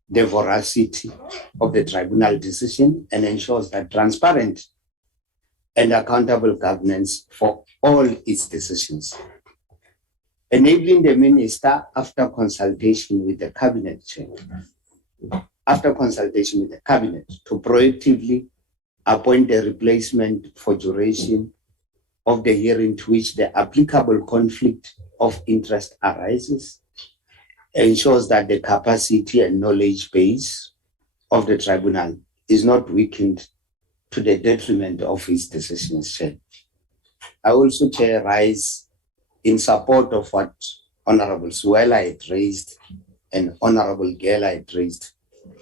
the veracity of the tribunal decision and ensures that transparent and accountable governance for all its decisions. Enabling the Minister, after consultation with the Cabinet Chair, to proactively appoint a replacement for duration of the hearing to which the applicable conflict of interest arises, ensures that the capacity and knowledge base of the tribunal is not weakened to the detriment of its decisions, Chair. I also, Chair, rise in support of what Honorable Siwela had raised and Honorable Gela had raised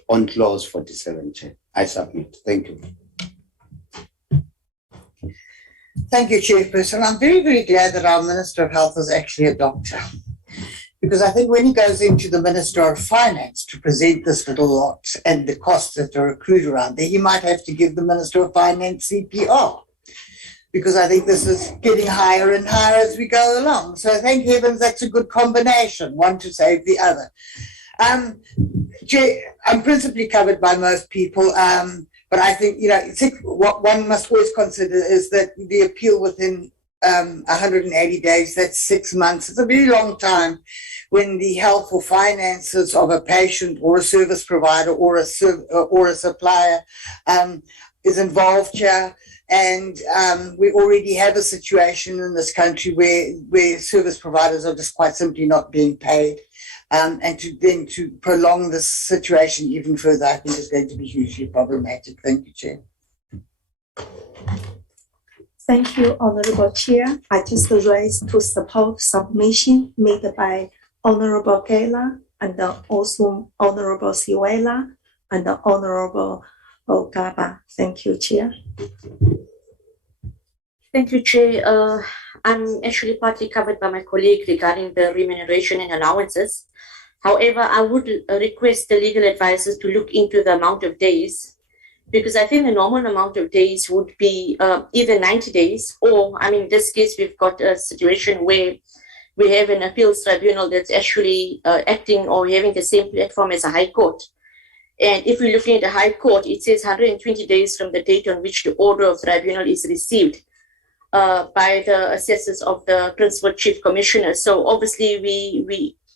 on clause 47, Chair. I submit. Thank you. Thank you, Chairperson. I'm very, very glad that our Minister of Health is actually a doctor. Because I think when he goes into the Minister of Finance to present this little lot and the costs that are accrued around there, he might have to give the Minister of Finance CPR. Because I think this is getting higher and higher as we go along. So thank heavens that's a good combination, one to save the other. Chair, I'm principally covered by most people, but I think, what one must always consider is that the appeal within 180 days, that's 6 months. It's a very long time when the health or finances of a patient or a service provider or a supplier is involved here. And we already have a situation in this country where service providers are just quite simply not being paid. And to prolong this situation even further, I think is going to be hugely problematic. Thank you, Chair. Thank you, Honorable Chair. I just raise to support submission made by Honorable Gela and also Honorable Siwela and Honorable Ogaba. Thank you, Chair. Thank you, Chair. I'm actually partly covered by my colleague regarding the remuneration and allowances. However, I would request the legal advisors to look into the amount of days, because I think the normal amount of days would be either 90 days or, in this case, we've got a situation where we have an appeals tribunal that's actually acting or having the same platform as a high court. And if we're looking at the high court, it says 120 days from the date on which the order of tribunal is received by the assessors of the principal chief commissioner. So obviously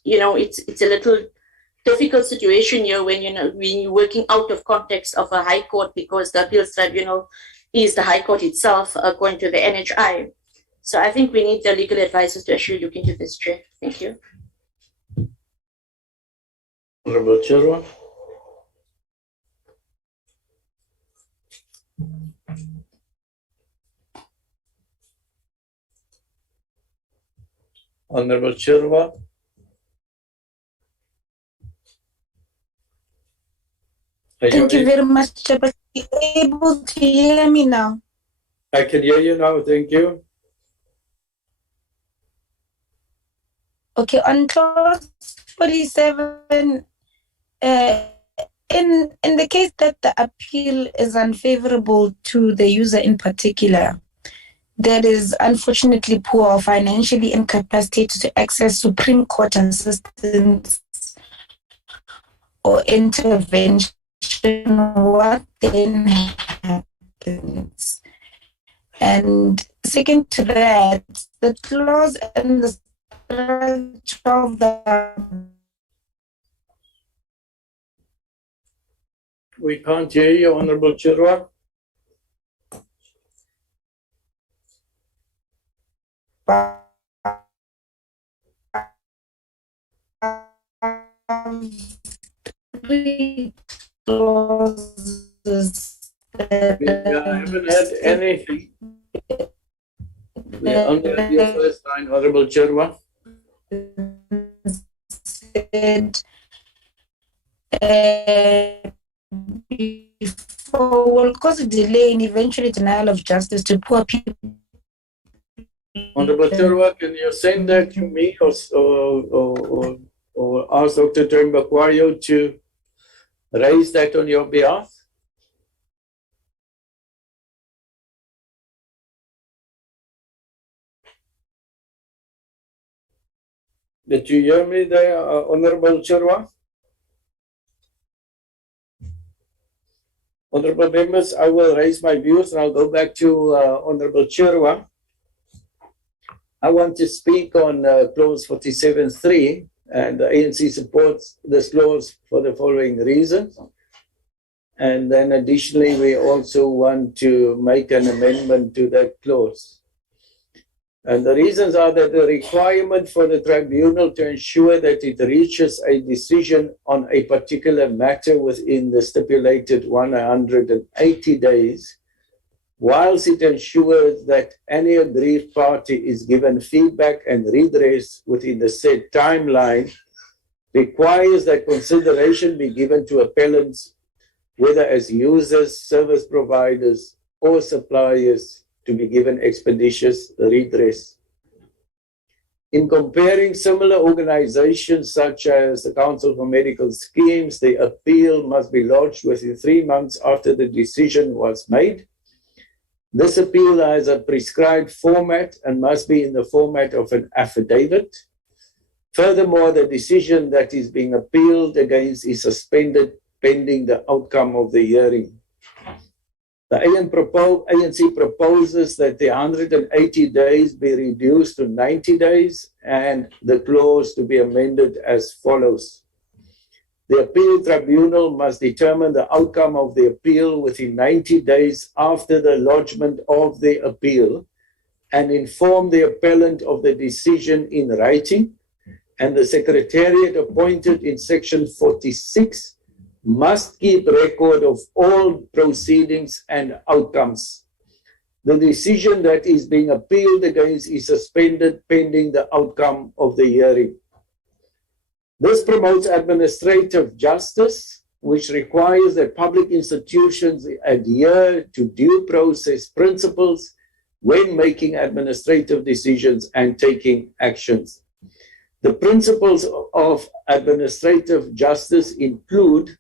it's a little difficult situation here when you're working out of context of a high court, because the appeals tribunal is the high court itself according to the NHI. So I think we need the legal advisors to actually look into this, Chair. Thank you. Honorable Chairman. Honorable Chairman. Thank you very much, Chair. Are you able to hear me now? I can hear you now. Thank you. Okay, on clause 47, in the case that the appeal is unfavorable to the user in particular, that is unfortunately poor or financially incapacitated to access Supreme Court assistance or intervention, what then happens? And second to that, the clause in the structure of the... We can't hear you, Honorable Chairman. Clauses I haven't had anything. On your first line, Honorable Chairman. Said, before will cause a delay in eventually denial of justice to poor people. Honorable Chairman, can you send that to me or ask Dr. Tembakwayo to raise that on your behalf? Did you hear me there, Honorable Chairman? Honorable members, I will raise my views and I'll go back to Honorable Chairman. I want to speak on clause 47.3, and the ANC supports this clause for the following reasons. And then additionally, we also want to make an amendment to that clause. And the reasons are that the requirement for the tribunal to ensure that it reaches a decision on a particular matter within the stipulated 180 days, whilst it ensures that any aggrieved party is given feedback and redress within the said timeline, requires that consideration be given to appellants, whether as users, service providers, or suppliers, to be given expeditious redress. In comparing similar organizations such as the Council for Medical Schemes, the appeal must be lodged within 3 months after the decision was made. This appeal has a prescribed format and must be in the format of an affidavit. Furthermore, the decision that is being appealed against is suspended pending the outcome of the hearing. The ANC proposes that the 180 days be reduced to 90 days and the clause to be amended as follows. The appeal tribunal must determine the outcome of the appeal within 90 days after the lodgement of the appeal and inform the appellant of the decision in writing, and the secretariat appointed in section 46 must keep record of all proceedings and outcomes. The decision that is being appealed against is suspended pending the outcome of the hearing. This promotes administrative justice, which requires that public institutions adhere to due process principles when making administrative decisions and taking actions. The principles of administrative justice include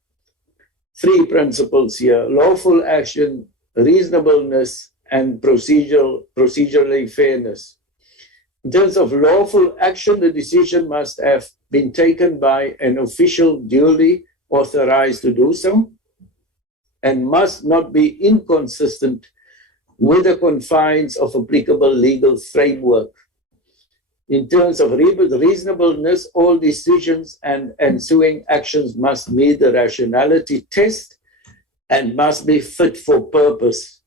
3 principles here: lawful action, reasonableness, and procedurally fairness. In terms of lawful action, the decision must have been taken by an official duly authorized to do so and must not be inconsistent with the confines of applicable legal framework. In terms of reasonableness, all decisions and ensuing actions must meet the rationality test and must be fit for purpose.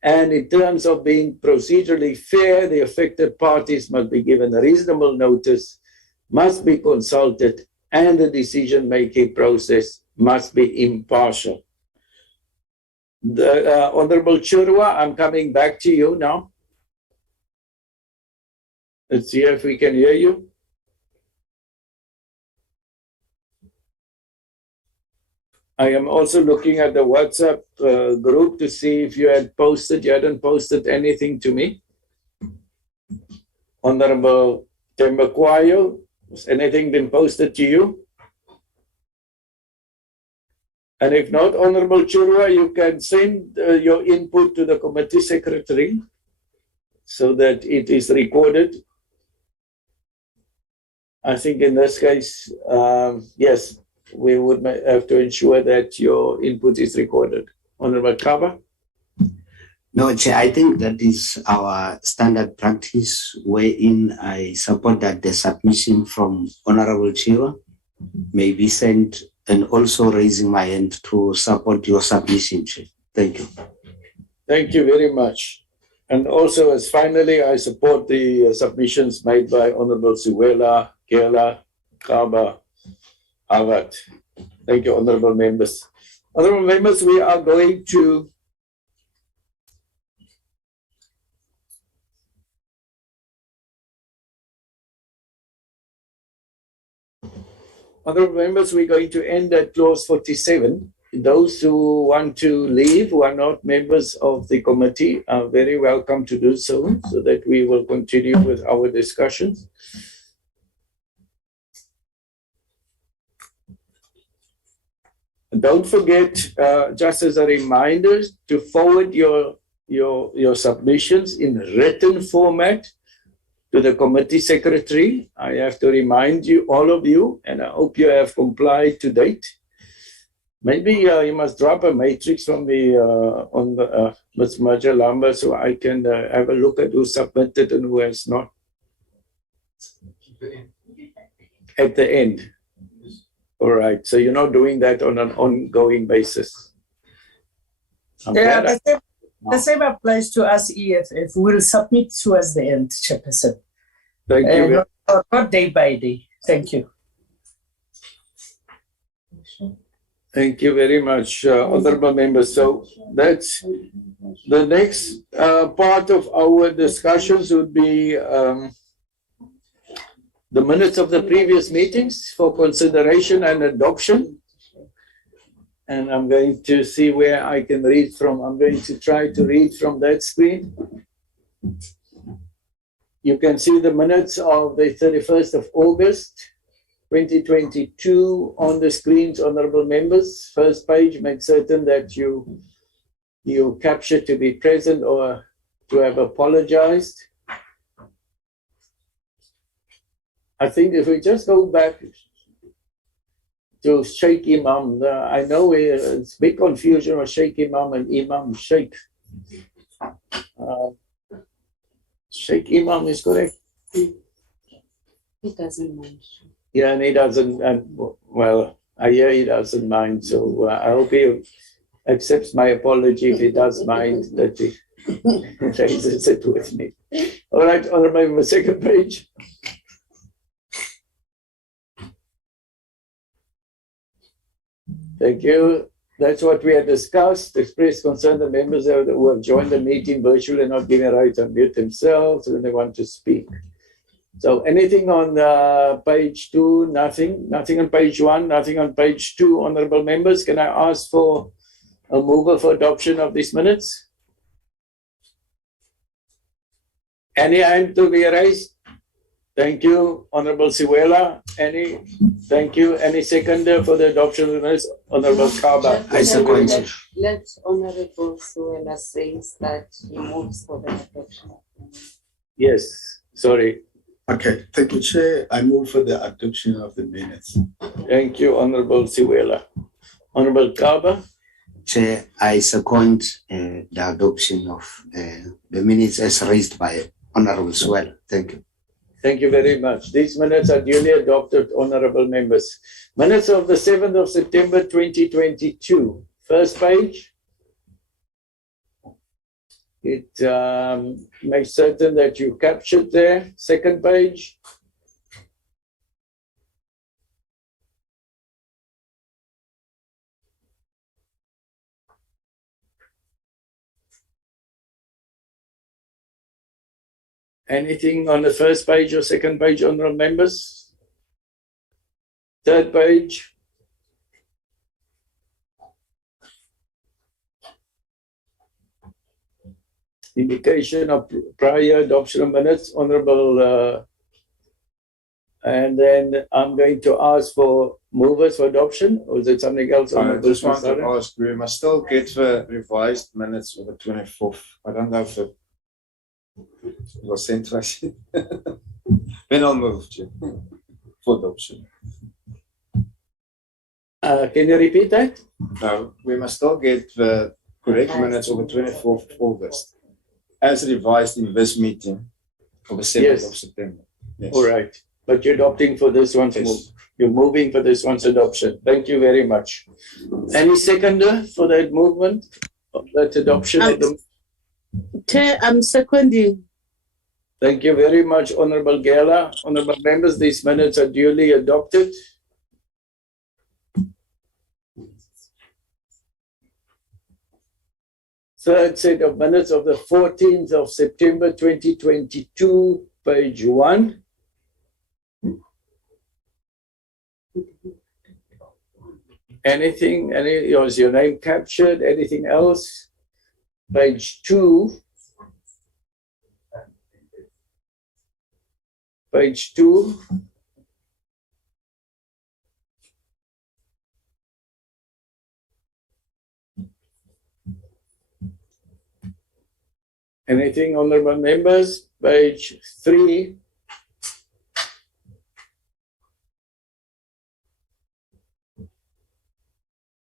And in terms of being procedurally fair, the affected parties must be given a reasonable notice, must be consulted, and the decision-making process must be impartial. Honorable Chirwa, I'm coming back to you now. Let's see if we can hear you. I am also looking at the WhatsApp group to see if you had posted. You hadn't posted anything to me. Honorable Tembakwayo, has anything been posted to you? And if not, Honorable Chirwa, you can send your input to the committee secretary so that it is recorded. I think in this case, yes, we would have to ensure that your input is recorded. Honorable Kaba? No, Chair, I think that is our standard practice, wherein I support that the submission from Honorable Chirwa may be sent, and also raising my hand to support your submission, Chair. Thank you. Thank you very much. And also, as finally, I support the submissions made by Honorable Siwela, Kela, Kaba, Avat. Thank you, honorable members. Honorable members, we are going to end at clause 47. Those who want to leave, who are not members of the committee, are very welcome to do so that we will continue with our discussions. Don't forget, just as a reminder, to forward your submissions in written format to the committee secretary. I have to remind you, all of you, and I hope you have complied to date. Maybe you must drop a matrix from the Ms. Majalamba so I can have a look at who submitted and who has not. At the end. All right, so you're not doing that on an ongoing basis. Yeah, the same applies to us EFF. We'll submit towards the end, Chairperson. Thank you. Not day by day. Thank you. Thank you very much, honorable members. So that's the next part of our discussions would be the minutes of the previous meetings for consideration and adoption. And I'm going to see where I can read from. I'm going to try to read from that screen. You can see the minutes of the 31st of August, 2022 on the screens, honorable members. First page, make certain that you capture to be present or to have apologized. I think if we just go back to Sheikh Imam, I know it's big confusion with Sheikh Imam and Imam Sheikh. Sheikh Imam is correct. He doesn't mind. Yeah, and he doesn't, well, I hear he doesn't mind, so I hope he accepts my apology if he does mind that he raises it with me. All right, honorable member, second page. Thank you. That's what we had discussed. Express concern the members who have joined the meeting virtually and not given a right to unmute themselves when they want to speak. So anything on page 2? Nothing. Nothing on page 1. Nothing on page 2. Honorable members, can I ask for a mover for adoption of these minutes? Any hand to be raised? Thank you, Honorable Siwela. Any? Thank you. Any seconder for the adoption of the minutes? Honorable Kaba. I second. Let Honorable Suela says that he moves for the adoption. Yes, sorry. Okay, thank you, Chair. I move for the adoption of the minutes. Thank you, Honorable Siwela. Honorable Kaba. Chair, I second the adoption of the minutes as raised by Honorable Swell. Thank you. Thank you very much. These minutes are duly adopted, honorable members. Minutes of the 7th of September 2022. First page. It makes certain that you captured there. Second page. Anything on the first page or second page, honorable members? Third page. Indication of prior adoption of minutes, honorable. And then I'm going to ask for movers for adoption, or is it something else? I just want to ask, we must still get the revised minutes of the 24th. I don't know if it was sent to us. Then I'll move to for adoption. Can you repeat that? No, we must still get the correct minutes of the 24th of August as revised in this meeting for the 7th of September. Yes. All right. But you're adopting for this one's move. You're moving for this one's adoption. Thank you very much. Any seconder for that movement of that adoption? Of the... Chair, I'm seconding. Thank you very much, Honorable Gela. Honorable members, these minutes are duly adopted. Third set of minutes of the 14th of September 2022, page 1. Anything, was your name captured? Anything else? Page 2. Page 2. Anything, honorable members? Page 3.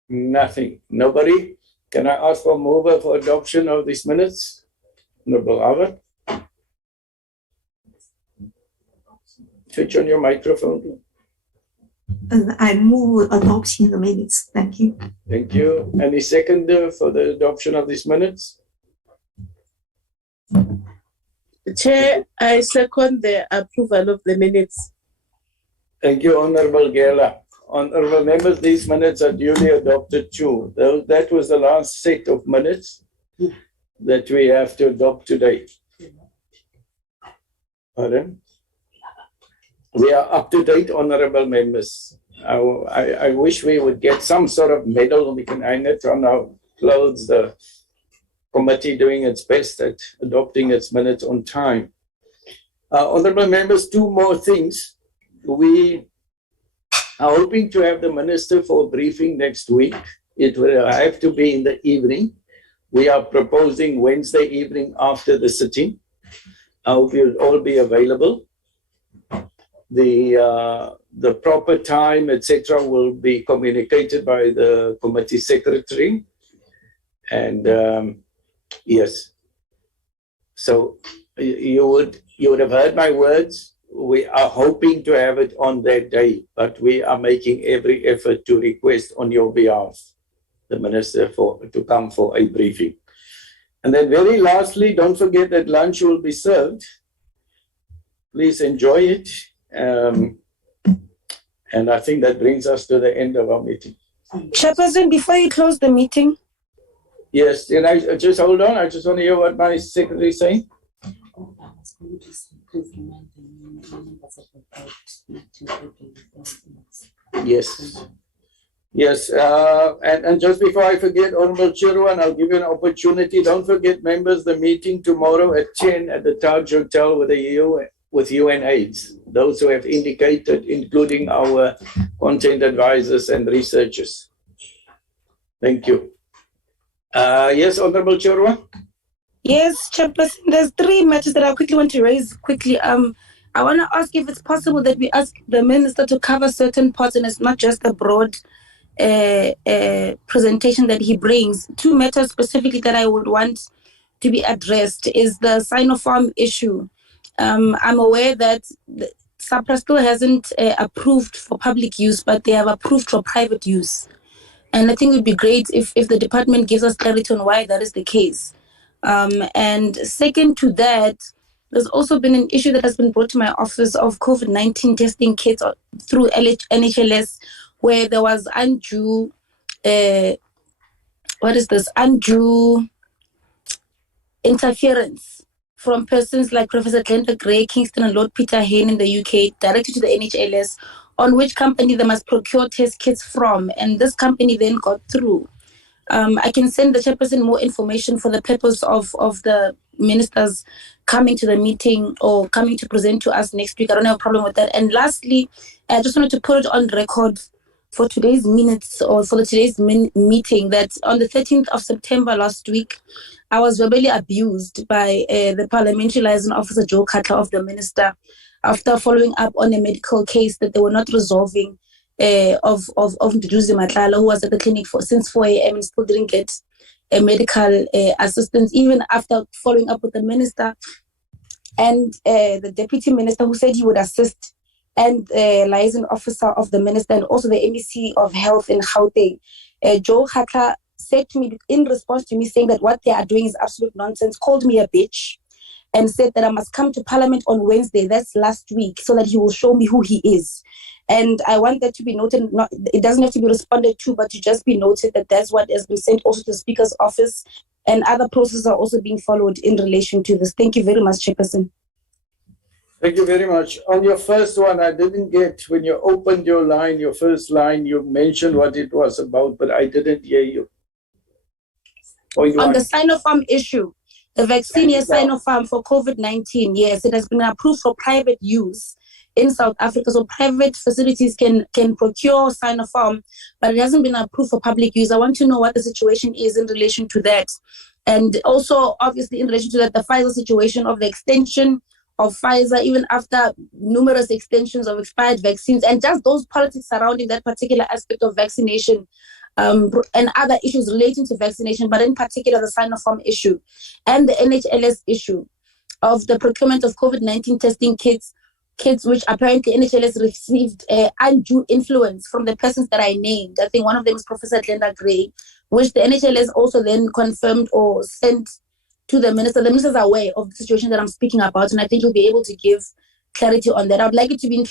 Nothing. Nobody? Can I ask for a mover for adoption of these minutes? Honorable Howard. Switch on your microphone. I move adoption the minutes. Thank you. Thank you. Any seconder for the adoption of these minutes? Chair, I second the approval of the minutes. Thank you, Honorable Gela. Honorable members, these minutes are duly adopted too. That was the last set of minutes that we have to adopt today. Pardon? We are up to date, honorable members. I wish we would get some sort of medal. We can hang it on our clothes. The committee doing its best at adopting its minutes on time. Honorable members, two more things. We are hoping to have the minister for a briefing next week. It will have to be in the evening. We are proposing Wednesday evening after the sitting. I hope you'll all be available. The proper time, etc., will be communicated by the committee secretary. And yes, so you would have heard my words. We are hoping to have it on that day, but we are making every effort to request on your behalf the minister to come for a briefing. And then very lastly, don't forget that lunch will be served. Please enjoy it. And I think that brings us to the end of our meeting. Chairperson, before you close the meeting. Yes, and I just hold on. I just want to hear what my secretary is saying. Yes. Yes, and just before I forget, Honorable Chairman, I'll give you an opportunity. Don't forget, members, the meeting tomorrow at 10 at the Taj Hotel with UNAIDS, those who have indicated, including our content advisors and researchers. Thank you. Yes, Honorable Chairman. Yes, Chairperson, there's three matters that I quickly want to raise quickly. I want to ask if it's possible that we ask the minister to cover certain parts, and it's not just a broad presentation that he brings. Two matters specifically that I would want to be addressed is the Sinopharm issue. I'm aware that SAPRA still hasn't approved for public use, but they have approved for private use. And I think it would be great if the department gives us clarity on why that is the case. And second to that, there's also been an issue that has been brought to my office of COVID-19 testing kits through NHLS, where there was undue interference from persons like Professor Glenda Gray, Kingston, and Lord Peter Hain in the UK, directed to the NHLS, on which company they must procure test kits from. And this company then got through. I can send the chairperson more information for the purpose of the ministers coming to the meeting or coming to present to us next week. I don't have a problem with that. And lastly, I just wanted to put it on record for today's minutes or for today's meeting that on the 13th of September last week, I was verbally abused by the parliamentary liaison officer, Joe Cutler, of the minister, after following up on a medical case that they were not resolving of Nduduzi Matlala, who was at the clinic since 4 a.m. and still didn't get medical assistance, even after following up with the minister and the deputy minister, who said he would assist, and liaison officer of the minister, and also the MEC of Health in Gauteng. Joe Cutler said to me, in response to me saying that what they are doing is absolute nonsense, called me a bitch, and said that I must come to Parliament on Wednesday, that's last week, so that he will show me who he is. And I want that to be noted. It doesn't have to be responded to, but to just be noted that that's what has been sent also to the Speaker's office, and other processes are also being followed in relation to this. Thank you very much, Chairperson. Thank you very much. On your first one, I didn't get, when you opened your line, your first line, you mentioned what it was about, but I didn't hear you. On the Sinopharm issue, the vaccine is Sinopharm for COVID-19. Yes, it has been approved for private use in South Africa. So private facilities can procure Sinopharm, but it hasn't been approved for public use. I want to know what the situation is in relation to that. And also, obviously, in relation to that, the Pfizer situation of the extension of Pfizer, even after numerous extensions of expired vaccines, and just those politics surrounding that particular aspect of vaccination, and other issues relating to vaccination, but in particular the Sinopharm issue and the NHLS issue of the procurement of COVID-19 testing kits which apparently NHLS received undue influence from the persons that I named. I think one of them is Professor Glenda Gray, which the NHLS also then confirmed or sent to the minister. The minister is aware of the situation that I'm speaking about, and I think he'll be able to give clarity on that. I would like it to be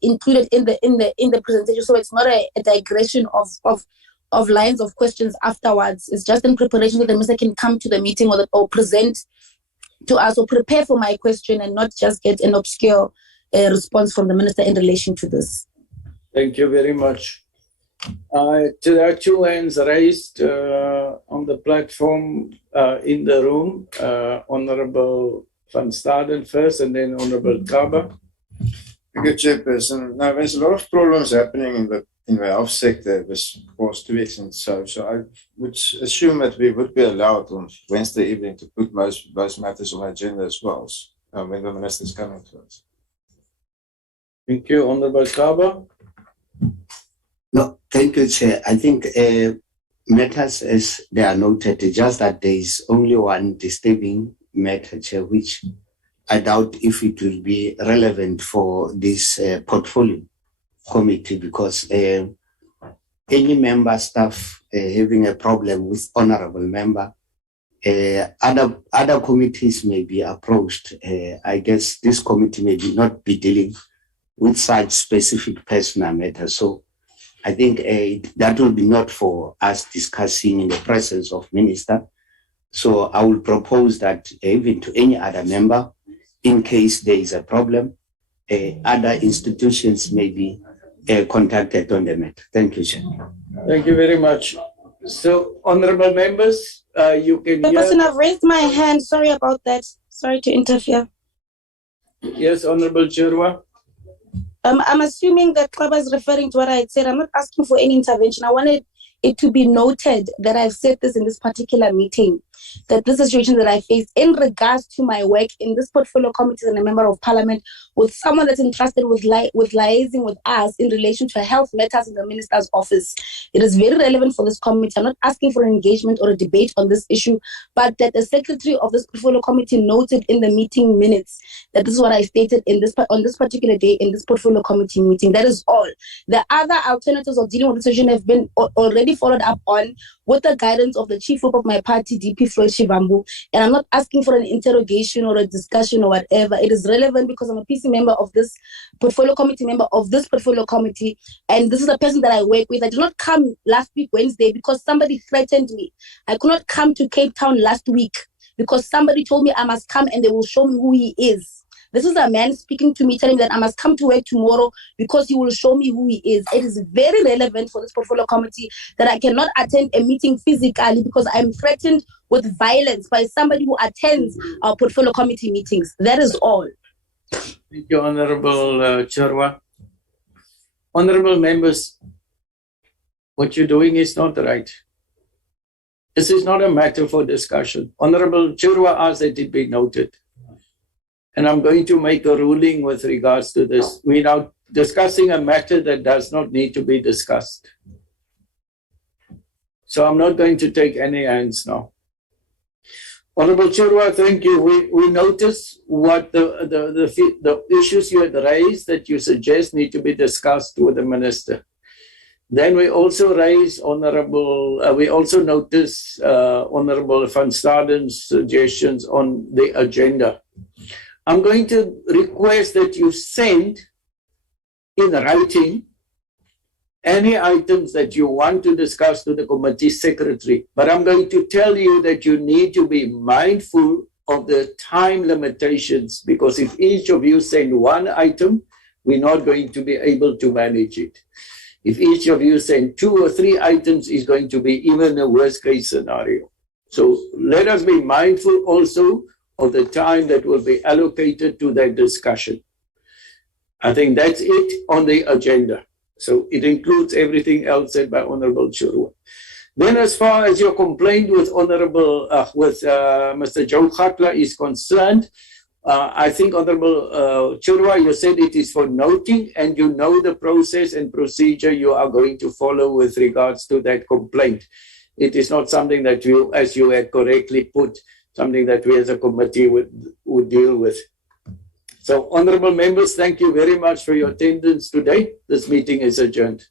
included in the presentation, so it's not a digression of lines of questions afterwards. It's just in preparation so the minister can come to the meeting or present to us or prepare for my question and not just get an obscure response from the Minister in relation to this. Thank you very much. There are two hands raised on the platform in the room. Honorable Van Staden first, and then Honorable Kaba. Thank you, Chairperson. Now, there's a lot of problems happening in the health sector this past 2 weeks and so I would assume that we would be allowed on Wednesday evening to put most matters on the agenda as well when the Minister is coming to us. Thank you, Honorable Kaba. No, thank you, Chair. I think matters as they are noted, just that there is only one disturbing matter, Chair, which I doubt if it will be relevant for this portfolio committee, because any member staff having a problem with honorable member, other committees may be approached. I guess this committee may not be dealing with such specific personal matters. So I think that will be not for us discussing in the presence of Minister. So I will propose that even to any other member, in case there is a problem, other institutions may be contacted on the matter. Thank you, Chair. Thank you very much. So, honorable members, you can Person, I've raised my hand. Sorry about that. Sorry to interfere. Yes, Honorable Chirwa. I'm assuming that Kaba is referring to what I had said. I'm not asking for any intervention. I wanted it to be noted that I've said this in this particular meeting, that this situation that I face in regards to my work in this portfolio committee and a member of parliament with someone that's entrusted with liaising with us in relation to health matters in the minister's office. It is very relevant for this committee. I'm not asking for an engagement or a debate on this issue, but that the secretary of this portfolio committee noted in the meeting minutes that this is what I stated on this particular day in this portfolio committee meeting. That is all. The other alternatives of dealing with this situation have been already followed up on with the guidance of the chief whip of my party, DP Floyd Shivambu, and I'm not asking for an interrogation or a discussion or whatever. It is relevant because I'm a PC member of this portfolio committee, and this is a person that I work with. I did not come last week Wednesday because somebody threatened me. I could not come to Cape Town last week because somebody told me I must come and they will show me who he is. This is a man speaking to me, telling me that I must come to work tomorrow because he will show me who he is. It is very relevant for this portfolio committee that I cannot attend a meeting physically because I'm threatened with violence by somebody who attends our portfolio committee meetings. That is all. Thank you, Honorable Chirwa. Honorable members, what you're doing is not right. This is not a matter for discussion. Honorable Chirwa asked that it be noted. And I'm going to make a ruling with regards to this. We're now discussing a matter that does not need to be discussed. So I'm not going to take any hands now. Honorable Chirwa, thank you. We notice what the issues you had raised that you suggest need to be discussed with the minister. Then we also raise we also notice Honorable Van Staden's suggestions on the agenda. I'm going to request that you send in writing any items that you want to discuss to the committee secretary. But I'm going to tell you that you need to be mindful of the time limitations, because if each of you send one item, we're not going to be able to manage it. If each of you send 2 or 3 items, it's going to be even a worst case scenario. So let us be mindful also of the time that will be allocated to that discussion. I think that's it on the agenda. So it includes everything else said by Honorable Chirwa. Then as far as your complaint with Mr. Joe Khatla is concerned, I think Honorable Chirwa, you said it is for noting, and you know the process and procedure you are going to follow with regards to that complaint. It is not something that you, as you had correctly put, something that we as a committee would deal with. So, honorable members, thank you very much for your attendance today. This meeting is adjourned.